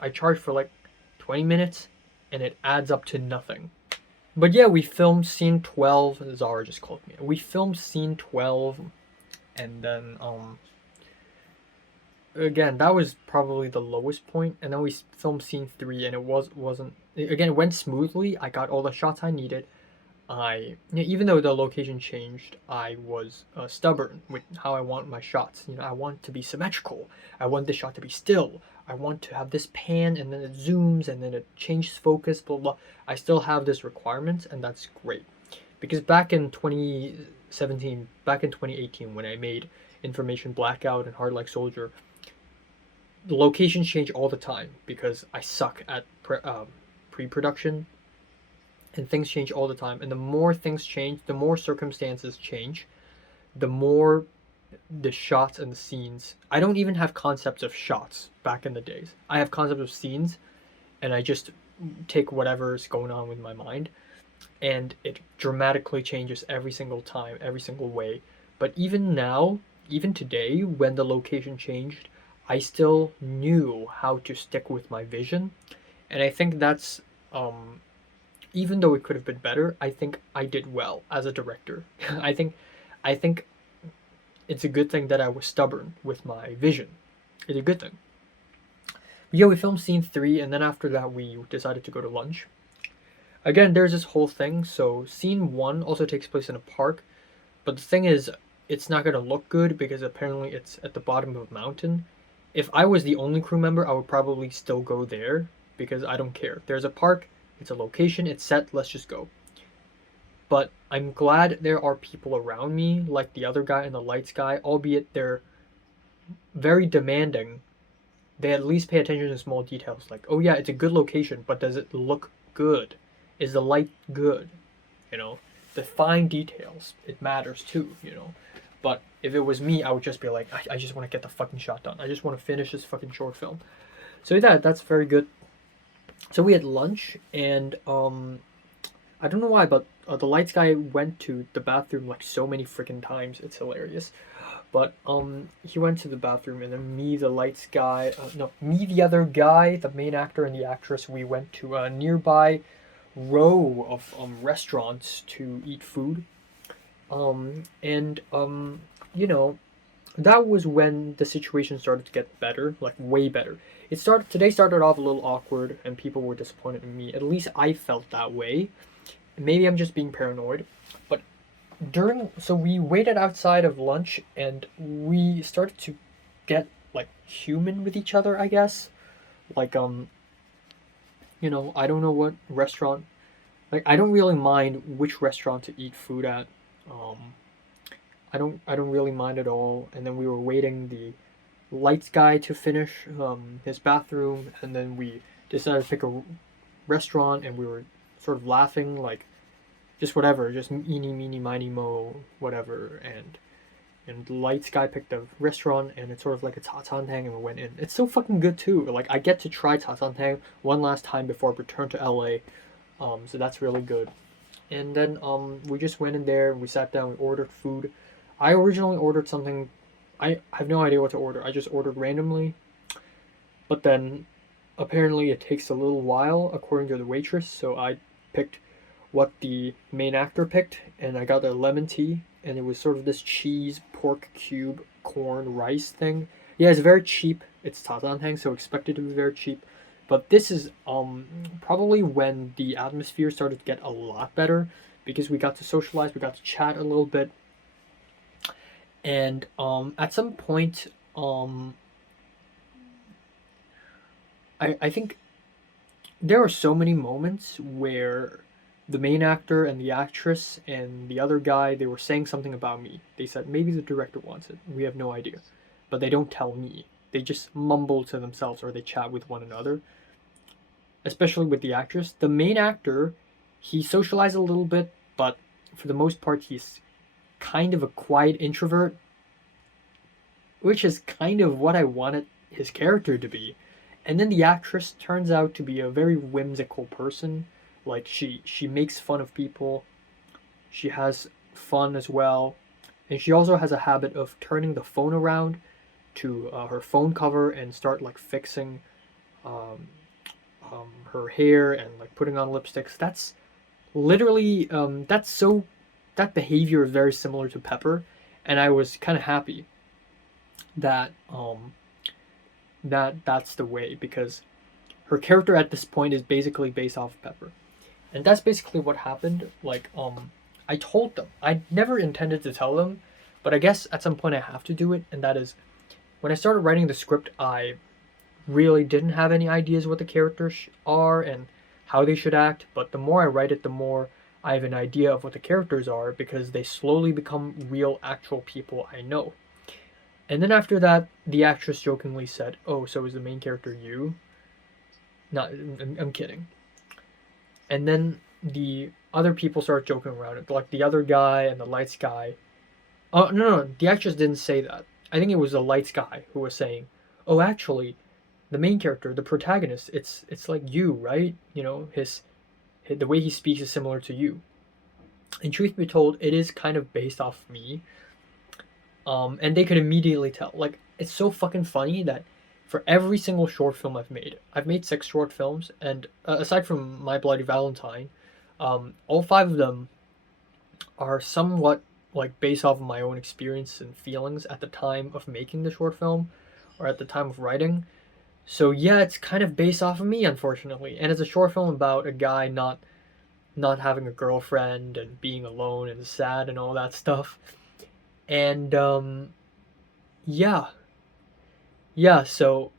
I charged for like 20 minutes, and it adds up to nothing. But yeah, we filmed scene 12. Zara just called me. We filmed scene 12, and then again, that was probably the lowest point, and then we filmed scene 3, and it wasn't again, it went smoothly. I got all the shots I needed. Even though the location changed, I was stubborn with how I want my shots. I want to be symmetrical. I want this shot to be still. I want to have this pan, and then it zooms, and then it changes focus, blah blah. I still have this requirement, and that's great. Because back in 2017, back in 2018, when I made Information Blackout and Hard Like Soldier, the locations change all the time because I suck at pre-production, and things change all the time. And the more things change, the more circumstances change, the more the shots and the scenes. I don't even have concepts of shots back in the days. I have concepts of scenes, and I just take whatever's going on with my mind, and it dramatically changes every single time, every single way. But even now, even today, when the location changed, I still knew how to stick with my vision, and I think that's even though it could have been better, I think I did well as a director. I think it's a good thing that I was stubborn with my vision. It's a good thing. But yeah, we filmed scene 3, and then after that we decided to go to lunch. Again, there's this whole thing. So scene 1 also takes place in a park, but the thing is, it's not going to look good because apparently it's at the bottom of a mountain. If I was the only crew member, I would probably still go there because I don't care. There's a park, it's a location, it's set, let's just go. But I'm glad there are people around me, like the other guy and the lights guy, albeit they're very demanding. They at least pay attention to small details, like, oh yeah, it's a good location, but does it look good? Is the light good? The fine details, it matters too, But if it was me, I would just be like, I just want to get the fucking shot done. I just want to finish this fucking short film. So yeah, that's very good. So we had lunch, and I don't know why, but the lights guy went to the bathroom like so many freaking times. It's hilarious. But he went to the bathroom, and then me, the lights guy, me, the other guy, the main actor, and the actress, we went to a nearby row of restaurants to eat food. That was when the situation started to get better, like way better. Today started off a little awkward, and people were disappointed in me. At least I felt that way. Maybe I'm just being paranoid, but so we waited outside of lunch, and we started to get like human with each other, I guess. Like I don't know what restaurant. Like, I don't really mind which restaurant to eat food at. I don't really mind at all. And then we were waiting the lights guy to finish his bathroom, and then we decided to pick a restaurant, and we were sort of laughing, like, just whatever, just eeny, meeny, miny, mo, whatever, and the lights guy picked a restaurant, and it's sort of like a Tatantang, and we went in. It's so fucking good too. Like, I get to try Tatantang one last time before I return to LA, so that's really good. And then we just went in there, we sat down, we ordered food. I originally ordered something, I have no idea what to order. I just ordered randomly, but then apparently it takes a little while according to the waitress, so I picked what the main actor picked, and I got a lemon tea, and it was sort of this cheese, pork cube, corn, rice thing. Yeah, it's very cheap. It's Tatantang, so expect it to be very cheap. But this is probably when the atmosphere started to get a lot better because we got to socialize, we got to chat a little bit, and at some point, I think there are so many moments where the main actor and the actress and the other guy, they were saying something about me. They said maybe the director wants it. We have no idea, but they don't tell me. They just mumble to themselves or they chat with one another. Especially with the actress, the main actor, he socialized a little bit, but for the most part, he's kind of a quiet introvert, which is kind of what I wanted his character to be. And then the actress turns out to be a very whimsical person. Like she makes fun of people. She has fun as well, and she also has a habit of turning the phone around to her phone cover and start like fixing her hair and like putting on lipsticks. That's literally that behavior is very similar to Pepper, and I was kind of happy that that's the way because her character at this point is basically based off of Pepper. And that's basically what happened. Like, I told them. I never intended to tell them, but I guess at some point I have to do it, and that is when I started writing the script, I really didn't have any ideas what the characters are and how they should act, but the more I write it, the more I have an idea of what the characters are because they slowly become real, actual people I know. And then after that, the actress jokingly said, "Oh, so is the main character you?" No, I'm kidding. And then the other people started joking around it, like the other guy and the lights guy. Oh no, the actress didn't say that. I think it was the lights guy who was saying, "Oh, actually, the main character, the protagonist, it's like you, right? You know, the way he speaks is similar to you." And truth be told, it is kind of based off me. And they could immediately tell. Like, it's so fucking funny that for every single short film I've made 6 short films, and aside from My Bloody Valentine, all 5 of them are somewhat like based off of my own experience and feelings at the time of making the short film, or at the time of writing. So yeah, it's kind of based off of me, unfortunately, and it's a short film about a guy not having a girlfriend and being alone and sad and all that stuff. And yeah, so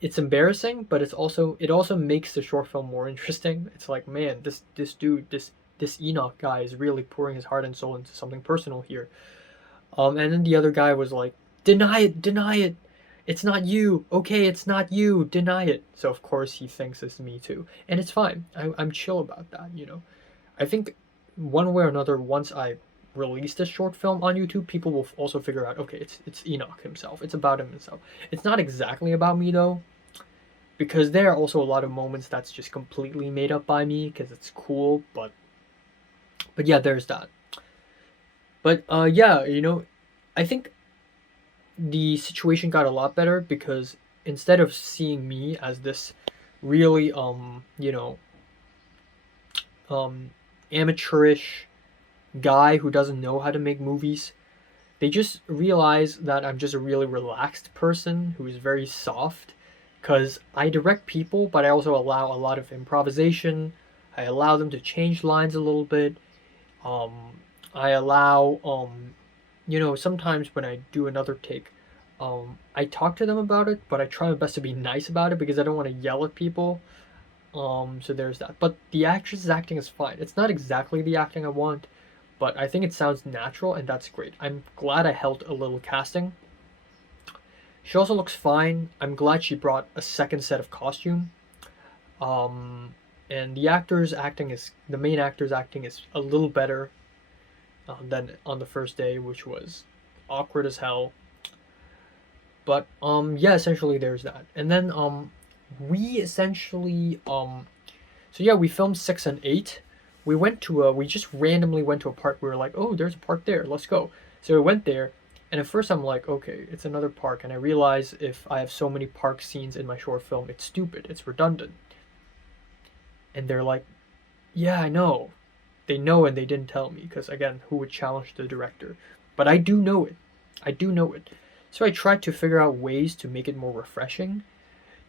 it's embarrassing, but it also makes the short film more interesting. It's like, man, this dude, this Enoch guy is really pouring his heart and soul into something personal here. And then the other guy was like, deny it, it's not you, okay, it's not you, deny it. So of course he thinks it's me too, and it's fine. I'm chill about that, you know. I think one way or another, once I release this short film on YouTube, people will also figure out, okay, it's Enoch himself. It's about him himself. It's not exactly about me though, because there are also a lot of moments that's just completely made up by me because it's cool. But yeah, there's that. But yeah, you know, I think the situation got a lot better because instead of seeing me as this really amateurish guy who doesn't know how to make movies, they just realize that I'm just a really relaxed person who is very soft, because I direct people, but I also allow a lot of improvisation. I allow them to change lines a little bit. I allow sometimes when I do another take, I talk to them about it, but I try my best to be nice about it because I don't want to yell at people. So there's that. But the actress's acting is fine. It's not exactly the acting I want, but I think it sounds natural, and that's great. I'm glad I helped a little casting. She also looks fine. I'm glad she brought a second set of costume. And the main actor's acting is a little better than on the first day, which was awkward as hell. But yeah, essentially there's that. And then we essentially we filmed 6 and 8. We just randomly went to a park. We were like, oh, there's a park there, let's go. So we went there, and at first I'm like, okay, it's another park, and I realize if I have so many park scenes in my short film, it's stupid, it's redundant. And they're like, yeah, I know. They know, and they didn't tell me, because again, who would challenge the director? But I do know it. So I tried to figure out ways to make it more refreshing.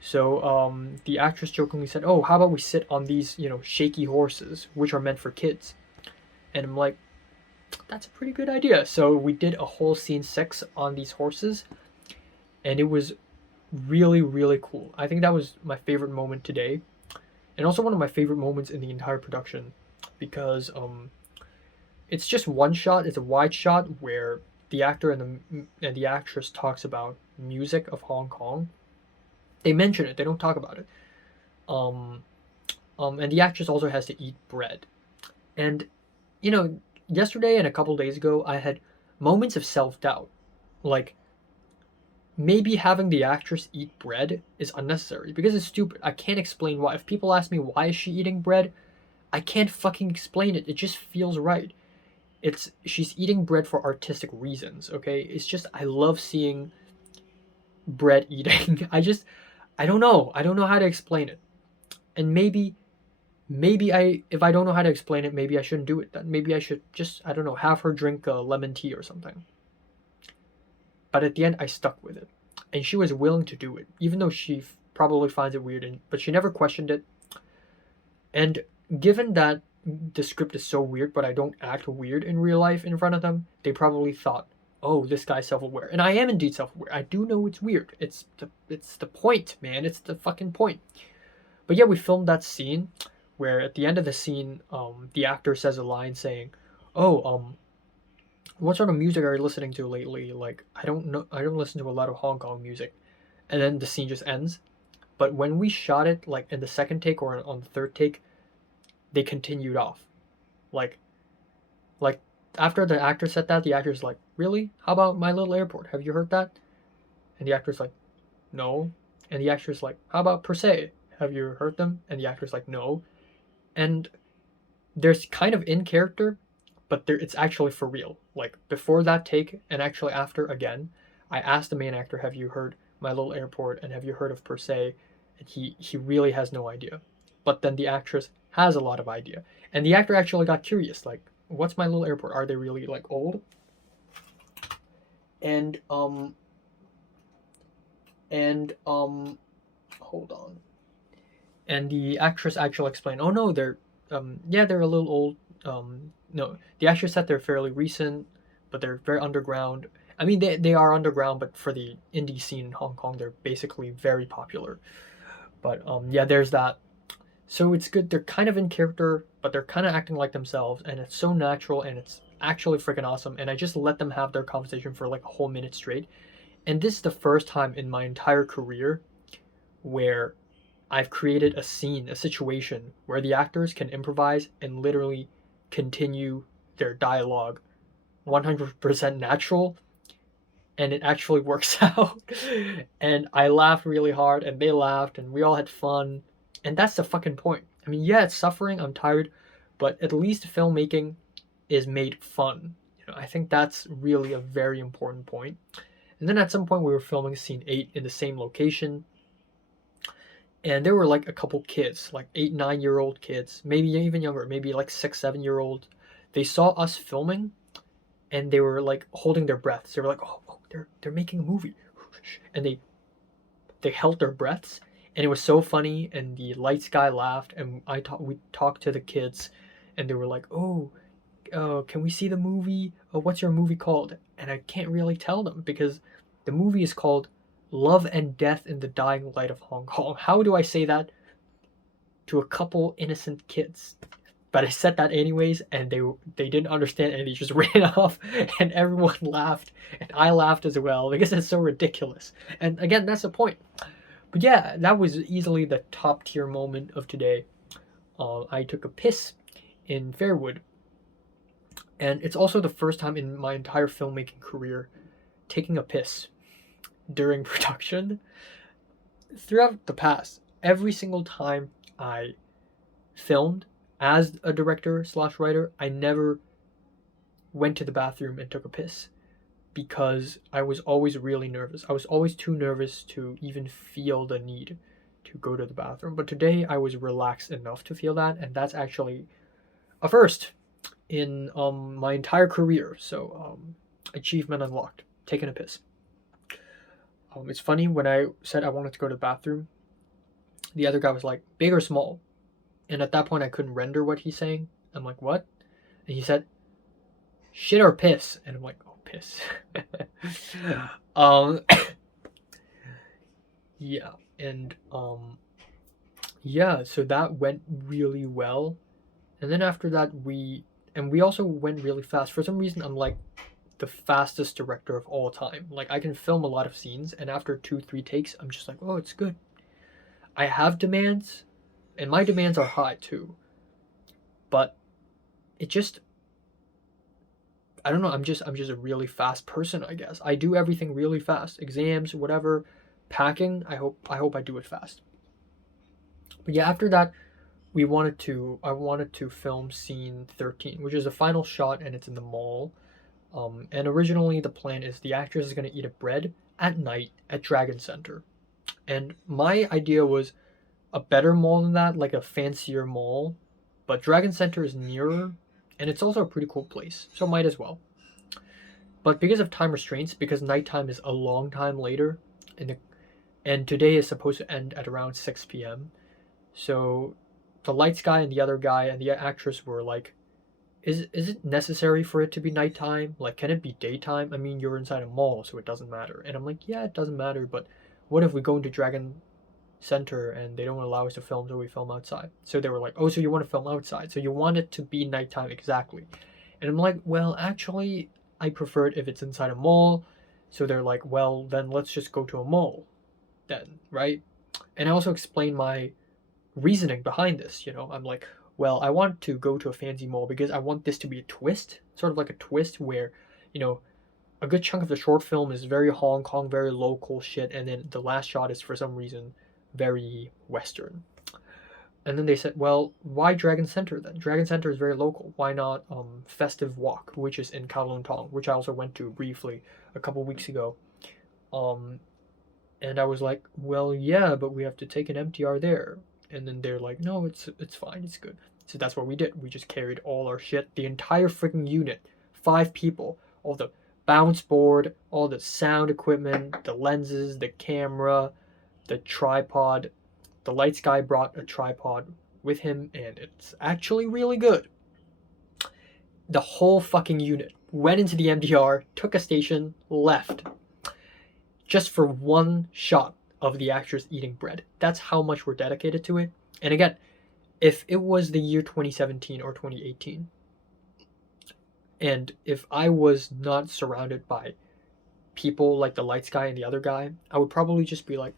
So the actress jokingly said, "Oh, how about we sit on these, shaky horses, which are meant for kids?" And I'm like, "That's a pretty good idea." So we did a whole scene 6 on these horses, and it was really, really cool. I think that was my favorite moment today, and also one of my favorite moments in the entire production, because it's just one shot. It's a wide shot where the actor and the actress talks about music of Hong Kong. They mention it. They don't talk about it. And the actress also has to eat bread. And yesterday and a couple days ago, I had moments of self-doubt, like maybe having the actress eat bread is unnecessary because it's stupid. I can't explain why. If people ask me why is she eating bread, I can't fucking explain it. It just feels right. She's eating bread for artistic reasons, okay? It's just I love seeing bread eating. I don't know. I don't know how to explain it. And maybe if I don't know how to explain it, maybe I shouldn't do it then. Maybe I should just, I don't know, have her drink lemon tea or something. But at the end, I stuck with it. And she was willing to do it, even though she probably finds it weird, but she never questioned it. And given that the script is so weird, but I don't act weird in real life in front of them, they probably thought, oh, this guy's self-aware. And I am indeed self-aware. I do know it's weird. It's the point, man. It's the fucking point. But yeah, we filmed that scene where at the end of the scene, the actor says a line saying, oh, what sort of music are you listening to lately? Like, I don't know. I don't listen to a lot of Hong Kong music. And then the scene just ends. But when we shot it, like in the second take or on the third take, they continued off. Like after the actor said that, the actor's like, really? How about My Little Airport? Have you heard that? And the actor's like, no. And the actor's like, how about Per Se? Have you heard them? And the actor's like, no. And there's kind of in character, but it's actually for real. Like before that take and actually after again, I asked the main actor, have you heard My Little Airport and have you heard of Per Se? And he really has no idea. But then the actress has a lot of idea. And the actor actually got curious, like, what's My Little Airport? Are they really like old? And hold on. And the actress actually explained, oh no, they're they're a little old. No, the actress said they're fairly recent, but they're very underground. I mean, they are underground, but for the indie scene in Hong Kong, they're basically very popular. But there's that. So it's good. They're kind of in character, but they're kind of acting like themselves, and it's so natural, and it's actually freaking awesome. And I just let them have their conversation for like a whole minute straight. And this is the first time in my entire career where I've created a scene, a situation where the actors can improvise and literally continue their dialogue 100% natural, and it actually works out. And I laughed really hard, and they laughed, and we all had fun. And that's the fucking point. I mean, yeah, it's suffering, I'm tired, but at least filmmaking is made fun. I think that's really a very important point. And then at some point we were filming scene 8 in the same location. And there were like a couple kids, like 8, 9-year-old kids, maybe even younger, maybe like 6, 7-year-old. They saw us filming and they were like holding their breaths. They were like, oh, they're making a movie. And they held their breaths. And it was so funny, and the lights guy laughed, and we talked to the kids, and they were like, oh, can we see the movie? Oh, what's your movie called? And I can't really tell them, because the movie is called Love and Death in the Dying Light of Hong Kong. How do I say that to a couple innocent kids? But I said that anyways, and they didn't understand, and they just ran off, and everyone laughed, and I laughed as well, because it's so ridiculous. And again, that's the point. But yeah, that was easily the top tier moment of today. I took a piss in Fairwood. And it's also the first time in my entire filmmaking career taking a piss during production. Throughout the past, every single time I filmed as a director/writer, I never went to the bathroom and took a piss, because I was always really nervous. I was always too nervous to even feel the need to go to the bathroom. But today I was relaxed enough to feel that, and that's actually a first in my entire career. So achievement unlocked, taking a piss. It's funny, when I said I wanted to go to the bathroom, The other guy was like, big or small? And at that point, I couldn't render what he's saying. I'm like, what? And he said, shit or piss? And I'm like, oh, piss. Yeah, and yeah, so that went really well. And then after that, we also went really fast. For some reason, I'm like the fastest director of all time. Like, I can film a lot of scenes, and after 2-3 takes, I'm just like, oh, it's good. I have demands, and my demands are high too. But it just, I don't know, I'm just a really fast person, I guess. I do everything really fast. Exams, whatever, packing, I hope I do it fast. But yeah, after that, I wanted to film scene 13, which is the final shot, and it's in the mall. And originally the plan is the actress is going to eat a bread at night at Dragon Center. And my idea was a better mall than that, like a fancier mall. But Dragon Center is nearer, and it's also a pretty cool place, so might as well. But because of time restraints, because nighttime is a long time later, and today is supposed to end at around 6 p.m., so the lights guy and the other guy and the actress were like, is it necessary for it to be nighttime? Like, can it be daytime? I mean, you're inside a mall, so it doesn't matter. And I'm like, yeah, it doesn't matter, but what if we go into Dragon Center and they don't allow us to film, so we film outside? So they were like, oh, so you want to film outside, so you want it to be nighttime exactly. And I'm like, well, actually, I prefer it if it's inside a mall. So they're like, well, then let's just go to a mall then, right? And I also explained my reasoning behind this. I'm like, well, I want to go to a fancy mall because I want this to be a twist, sort of like a twist where, a good chunk of the short film is very Hong Kong, very local shit, and then the last shot is for some reason very Western. And then they said, well, why Dragon Center then? Dragon Center is very local. Why not Festive Walk, which is in Kowloon Tong, which I also went to briefly a couple weeks ago. And I was like, well, yeah, but we have to take an MTR there. And then they're like, no, it's fine, it's good. So that's what we did. We just carried all our shit, the entire freaking unit, 5 people, all the bounce board, all the sound equipment, the lenses, the camera, the tripod. The lights guy brought a tripod with him, and it's actually really good. The whole fucking unit went into the MTR, took a station, left. Just for one shot of the actress eating bread. That's how much we're dedicated to it. And again, if it was the year 2017 or 2018, and if I was not surrounded by people like the lights guy and the other guy, I would probably just be like,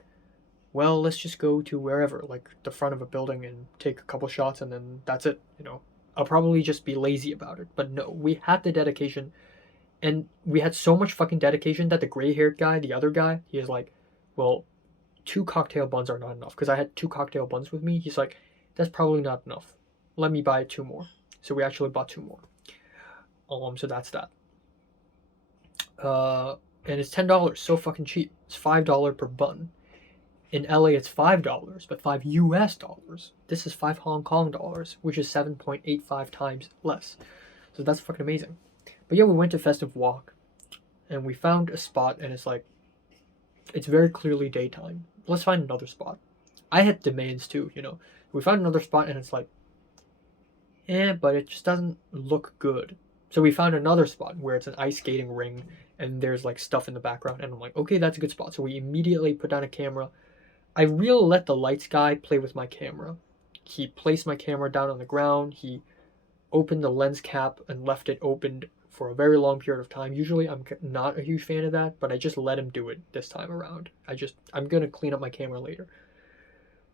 well, let's just go to wherever, like the front of a building, and take a couple shots, and then that's it. I'll probably just be lazy about it. But no, we had the dedication, and we had so much fucking dedication that the gray-haired guy, the other guy, he is like, well, 2 cocktail buns are not enough, because I had 2 cocktail buns with me. He's like, that's probably not enough. Let me buy 2 more. So we actually bought 2 more. So that's that. And it's $10, so fucking cheap. It's $5 per bun. In LA, it's $5, but $5 US. This is 5 Hong Kong dollars, which is 7.85 times less. So that's fucking amazing. But yeah, we went to Festive Walk, and we found a spot, and it's like, it's very clearly daytime. Let's find another spot. I had demands too, We found another spot, and it's like, but it just doesn't look good. So we found another spot where it's an ice skating ring, and there's like stuff in the background, and I'm like, okay, that's a good spot. So we immediately put down a camera. I really let the lights guy play with my camera. He placed my camera down on the ground. He opened the lens cap and left it opened for a very long period of time. Usually I'm not a huge fan of that, but I just let him do it this time around. I'm going to clean up my camera later.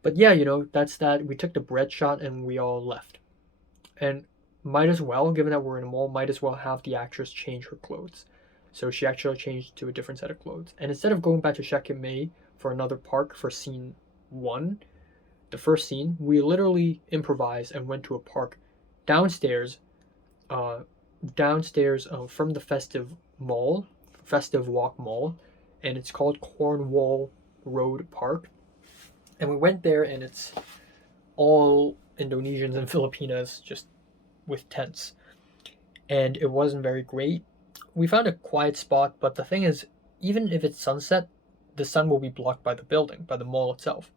But yeah, that's that. We took the bread shot and we all left. And might as well, given that we're in a mall, might as well have the actress change her clothes. So she actually changed to a different set of clothes. And instead of going back to Shek Mei for another park for scene 1, the first scene, we literally improvised and went to a park downstairs from the Festive Walk Mall, and it's called Cornwall Road Park. And we went there, and it's all Indonesians and Filipinas just with tents. And it wasn't very great. We found a quiet spot, but the thing is, even if it's sunset, the sun will be blocked by the building, by the mall itself.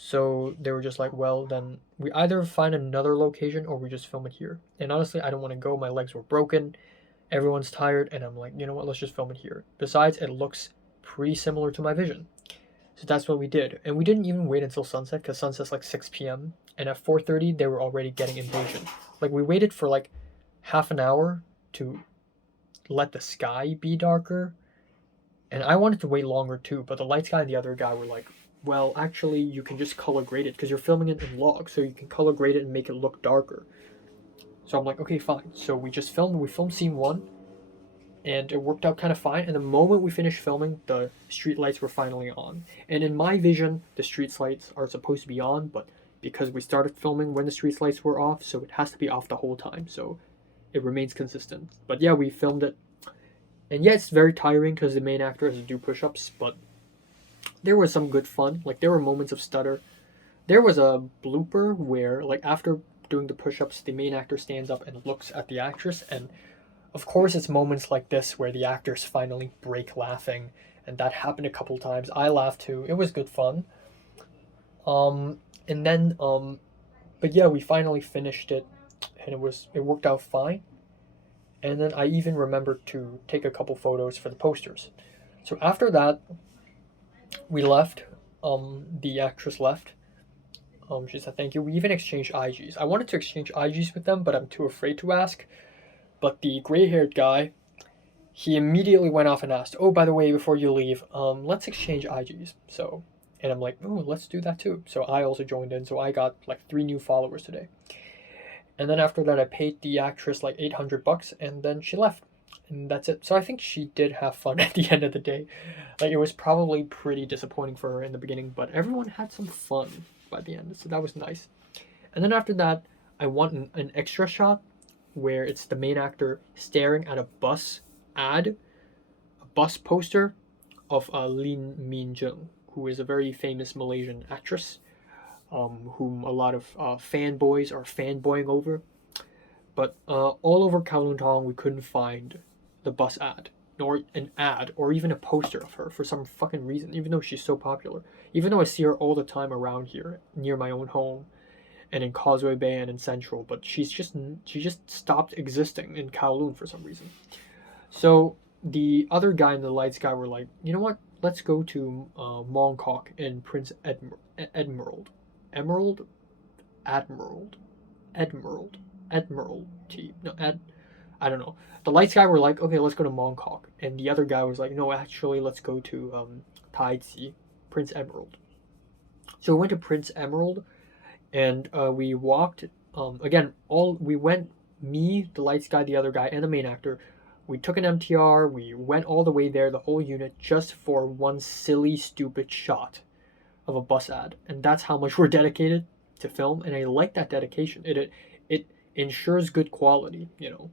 So they were just like, well, then we either find another location or we just film it here. And honestly, I don't want to go. My legs were broken. Everyone's tired. And I'm like, you know what? Let's just film it here. Besides, it looks pretty similar to my vision. So that's what we did. And we didn't even wait until sunset because sunset's like 6 p.m. And at 4:30, they were already getting impatient. Like, we waited for like half an hour to let the sky be darker. And I wanted to wait longer too. But the lights guy and the other guy were like, well, actually, you can just color grade it because you're filming it in log, so you can color grade it and make it look darker. So I'm like, okay, fine. So we filmed scene 1, and it worked out kind of fine. And the moment we finished filming, the street lights were finally on. And in my vision, the street lights are supposed to be on, but because we started filming when the street lights were off, so it has to be off the whole time. So it remains consistent. But yeah, we filmed it. And yeah, it's very tiring because the main actor has to do push-ups, but there was some good fun. Like, there were moments of stutter. There was a blooper where, like, after doing the push-ups, the main actor stands up and looks at the actress, and of course it's moments like this where the actors finally break laughing, and that happened a couple times. I laughed too. It was good fun. And then but yeah, we finally finished it, and it worked out fine. And then I even remembered to take a couple photos for the posters. So after that, we left. The actress left. She said thank you. We even exchanged IGs. I wanted to exchange IGs with them, but I'm too afraid to ask. But the gray-haired guy, he immediately went off and asked, oh, by the way, before you leave, let's exchange IGs. So, and I'm like, oh, let's do that too. So I also joined in. So I got like 3 new followers today. And then after that, I paid the actress like $800, and then she left. And that's it. So I think she did have fun at the end of the day. Like, it was probably pretty disappointing for her in the beginning, but everyone had some fun by the end. So that was nice. And then after that, I want an extra shot where it's the main actor staring at a bus ad, a bus poster of Lin Min-jung, who is a very famous Malaysian actress, whom a lot of fanboys are fanboying over. But all over Kowloon Tong, we couldn't find the bus ad, nor an ad, or even a poster of her for some fucking reason, even though she's so popular. Even though I see her all the time around here, near my own home, and in Causeway Bay and in Central, but she just stopped existing in Kowloon for some reason. So the other guy and the lights guy were like, you know what? Let's go to Mongkok and Prince Admiralty. No, I don't know. The lights guy were like, okay, let's go to Mongkok, and the other guy was like, no, actually, let's go to Taiji, Prince Emerald. So we went to Prince Emerald, and we walked. We went. Me, the lights guy, the other guy, and the main actor. We took an MTR. We went all the way there, the whole unit, just for one silly, stupid shot of a bus ad, and that's how much we're dedicated to film. And I like that dedication. It ensures good quality, you know.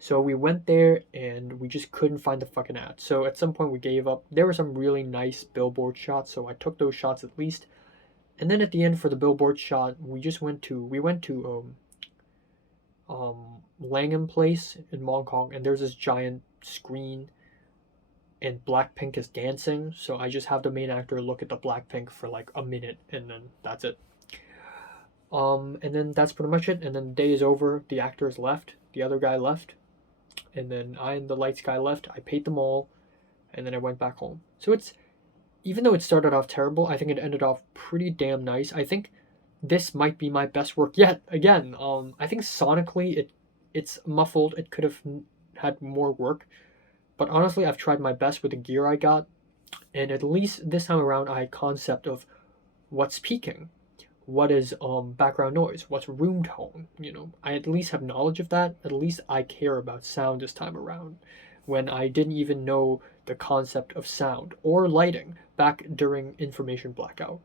So we went there and we just couldn't find the fucking ad. So at some point we gave up. There were some really nice billboard shots, so I took those shots at least. And then at the end for the billboard shot, we went to Langham Place in Mongkok, and there's this giant screen and Blackpink is dancing. So I just have the main actor look at the Blackpink for like a minute, and then that's it. And then that's pretty much it. And then the day is over. The actors left. The other guy left. And then I and the lights guy left. I paid them all. And then I went back home. So even though it started off terrible, I think it ended off pretty damn nice. I think this might be my best work yet. Again, I think sonically it's muffled. It could have had more work. But honestly, I've tried my best with the gear I got. And at least this time around, I had concept of what's peaking. What is background noise? What's room tone? You know, I at least have knowledge of that. At least I care about sound this time around, when I didn't even know the concept of sound or lighting back during information blackout.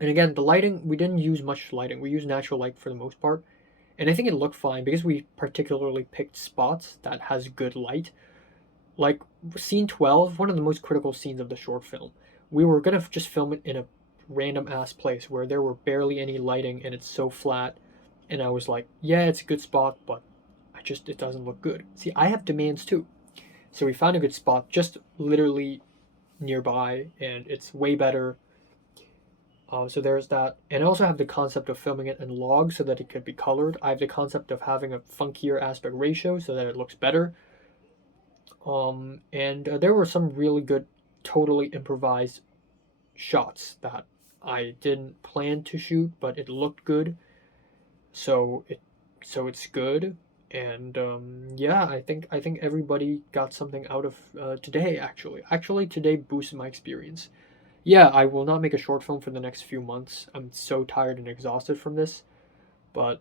And again, the lighting, we didn't use much lighting. We used natural light for the most part. And I think it looked fine because we particularly picked spots that has good light. Like scene 12, one of the most critical scenes of the short film. We were going to just film it in a random ass place where there were barely any lighting and it's so flat, and I was like, yeah, it's a good spot, but it doesn't look good. See, I have demands too. So we found a good spot just literally nearby, and it's way better. So there's that. And I also have the concept of filming it in log so that it could be colored. I have the concept of having a funkier aspect ratio so that it looks better. And there were some really good, totally improvised shots that I didn't plan to shoot, but it looked good. So it's good. And yeah, I think everybody got something out of today. Actually, today boosted my experience. Yeah, I will not make a short film for the next few months. I'm so tired and exhausted from this, but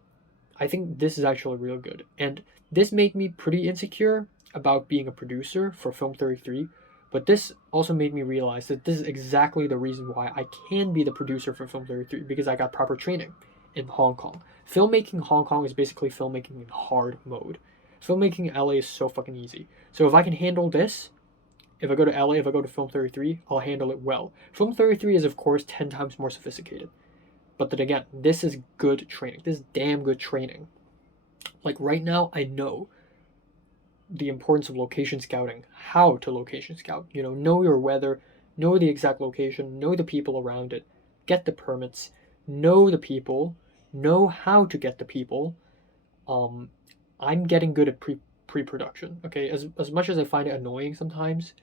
I think this is actually real good. And this made me pretty insecure about being a producer for Film 33, but this also made me realize that this is exactly the reason why I can be the producer for Film 33, because I got proper training in Hong Kong. Filmmaking in Hong Kong is basically filmmaking in hard mode. Filmmaking in LA is so fucking easy. So if I can handle this, if I go to LA, if I go to Film 33, I'll handle it well. Film 33 is, of course, 10 times more sophisticated. But then again, this is good training. This is damn good training. Like right now, I know the importance of location scouting, how to location scout. You know your weather, know the exact location, know the people around it, get the permits, know the people, know how to get the people. I'm getting good at pre-production. Okay, as much as I find it annoying sometimes,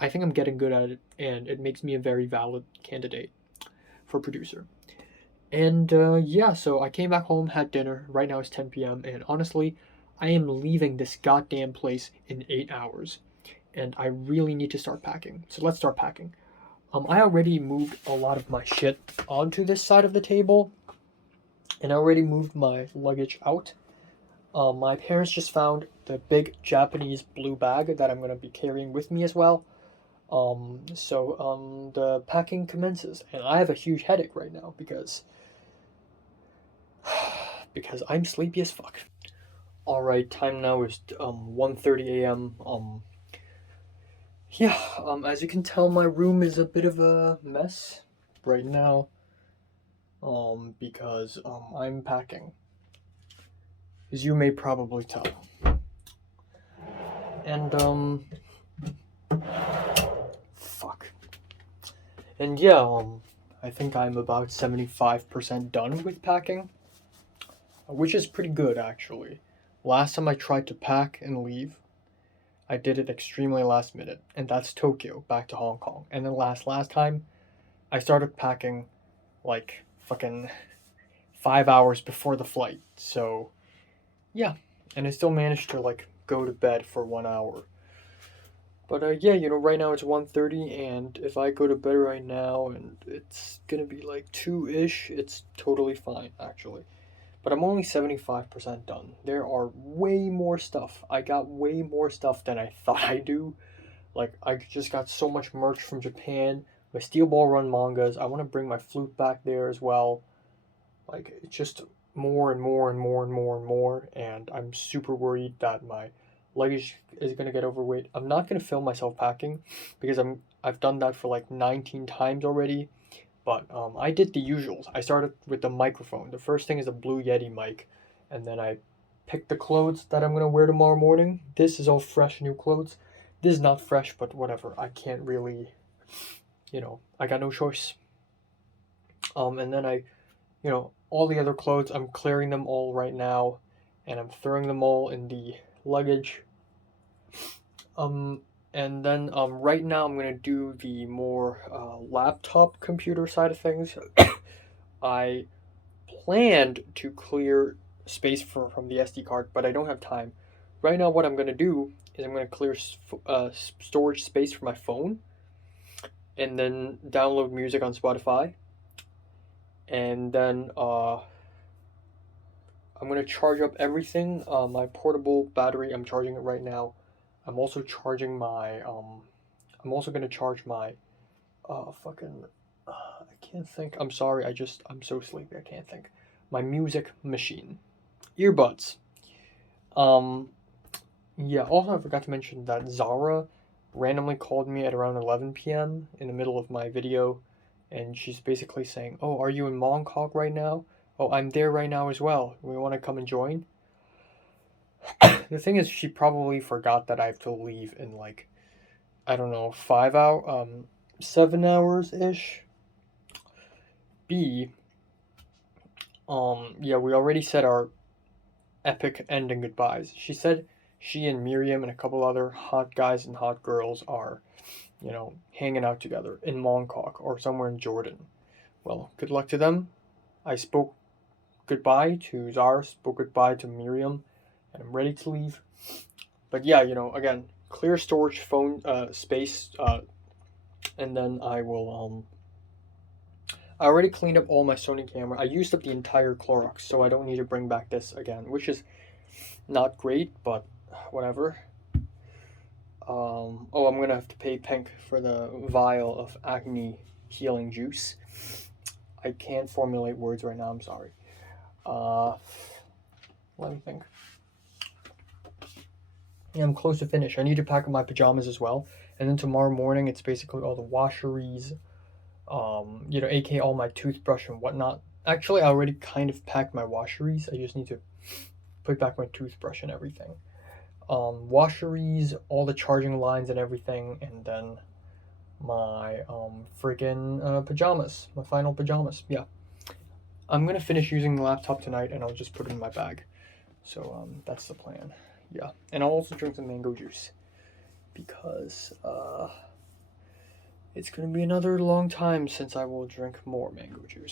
I think I'm getting good at it, and it makes me a very valid candidate for producer. And yeah, so I came back home, had dinner. Right now it's 10 p.m. and honestly, I am leaving this goddamn place in 8 hours, and I really need to start packing. So let's start packing. I already moved a lot of my shit onto this side of the table, and I already moved my luggage out. My parents just found the big Japanese blue bag that I'm going to be carrying with me as well. So the packing commences, and I have a huge headache right now because I'm sleepy as fuck. Alright, time now is 1:30 a.m. Yeah, as you can tell, my room is a bit of a mess right now, because I'm packing, as you may probably tell. And fuck. And yeah, I think I'm about 75% done with packing, which is pretty good actually. Last time I tried to pack and leave, I did it extremely last minute, and that's Tokyo back to Hong Kong. And then last time, I started packing like fucking 5 hours before the flight. So yeah, and I still managed to like go to bed for 1 hour. But yeah, right now it's 1:30, and if I go to bed right now and it's gonna be like 2-ish, it's totally fine actually. But I'm only 75% done. There are way more stuff. I got way more stuff than I thought I do. Like, I just got so much merch from Japan. My Steel Ball Run mangas. I want to bring my flute back there as well. Like, it's just more and more and more and more and more. And I'm super worried that my luggage is going to get overweight. I'm not going to film myself packing because I've done that for like 19 times already. But I did the usuals. I started with the microphone. The first thing is a Blue Yeti mic. And then I picked the clothes that I'm going to wear tomorrow morning. This is all fresh new clothes. This is not fresh, but whatever. I can't really, I got no choice. And then all the other clothes, I'm clearing them all right now. And I'm throwing them all in the luggage. And then right now I'm going to do the more laptop computer side of things. I planned to clear space from the SD card, but I don't have time. Right now what I'm going to do is I'm going to clear storage space for my phone, and then download music on Spotify. And then I'm going to charge up everything. My portable battery, I'm charging it right now. I'm also charging my, I'm also going to charge my, I can't think. I'm sorry, I'm so sleepy, I can't think. My music machine. Earbuds. Yeah, also I forgot to mention that Zara randomly called me at around 11 p.m. in the middle of my video, and she's basically saying, "Oh, are you in Mongkok right now? Oh, I'm there right now as well. We want to come and join?" The thing is, she probably forgot that I have to leave in like, I don't know, 7 hours-ish. B, yeah, we already said our epic ending goodbyes. She said she and Miriam and a couple other hot guys and hot girls are, hanging out together in Mongkok or somewhere in Jordan. Well, good luck to them. I spoke goodbye to Zara, spoke goodbye to Miriam, and I'm ready to leave. But yeah, again, clear storage phone space, and then I will I already cleaned up all my Sony camera. I used up the entire Clorox, so I don't need to bring back this again, which is not great, but whatever. I'm gonna have to pay Pink for the vial of acne healing juice. I can't formulate words right now, I'm sorry. Let me think. Yeah, I'm close to finish. I need to pack up my pajamas as well. And then tomorrow morning, it's basically all the washeries, aka all my toothbrush and whatnot. Actually, I already kind of packed my washeries. I just need to put back my toothbrush and everything. Washeries, all the charging lines and everything, and then my freaking pajamas, my final pajamas. Yeah, I'm gonna finish using the laptop tonight, and I'll just put it in my bag. So that's the plan. Yeah, and I'll also drink some mango juice because it's gonna be another long time since I will drink more mango juice.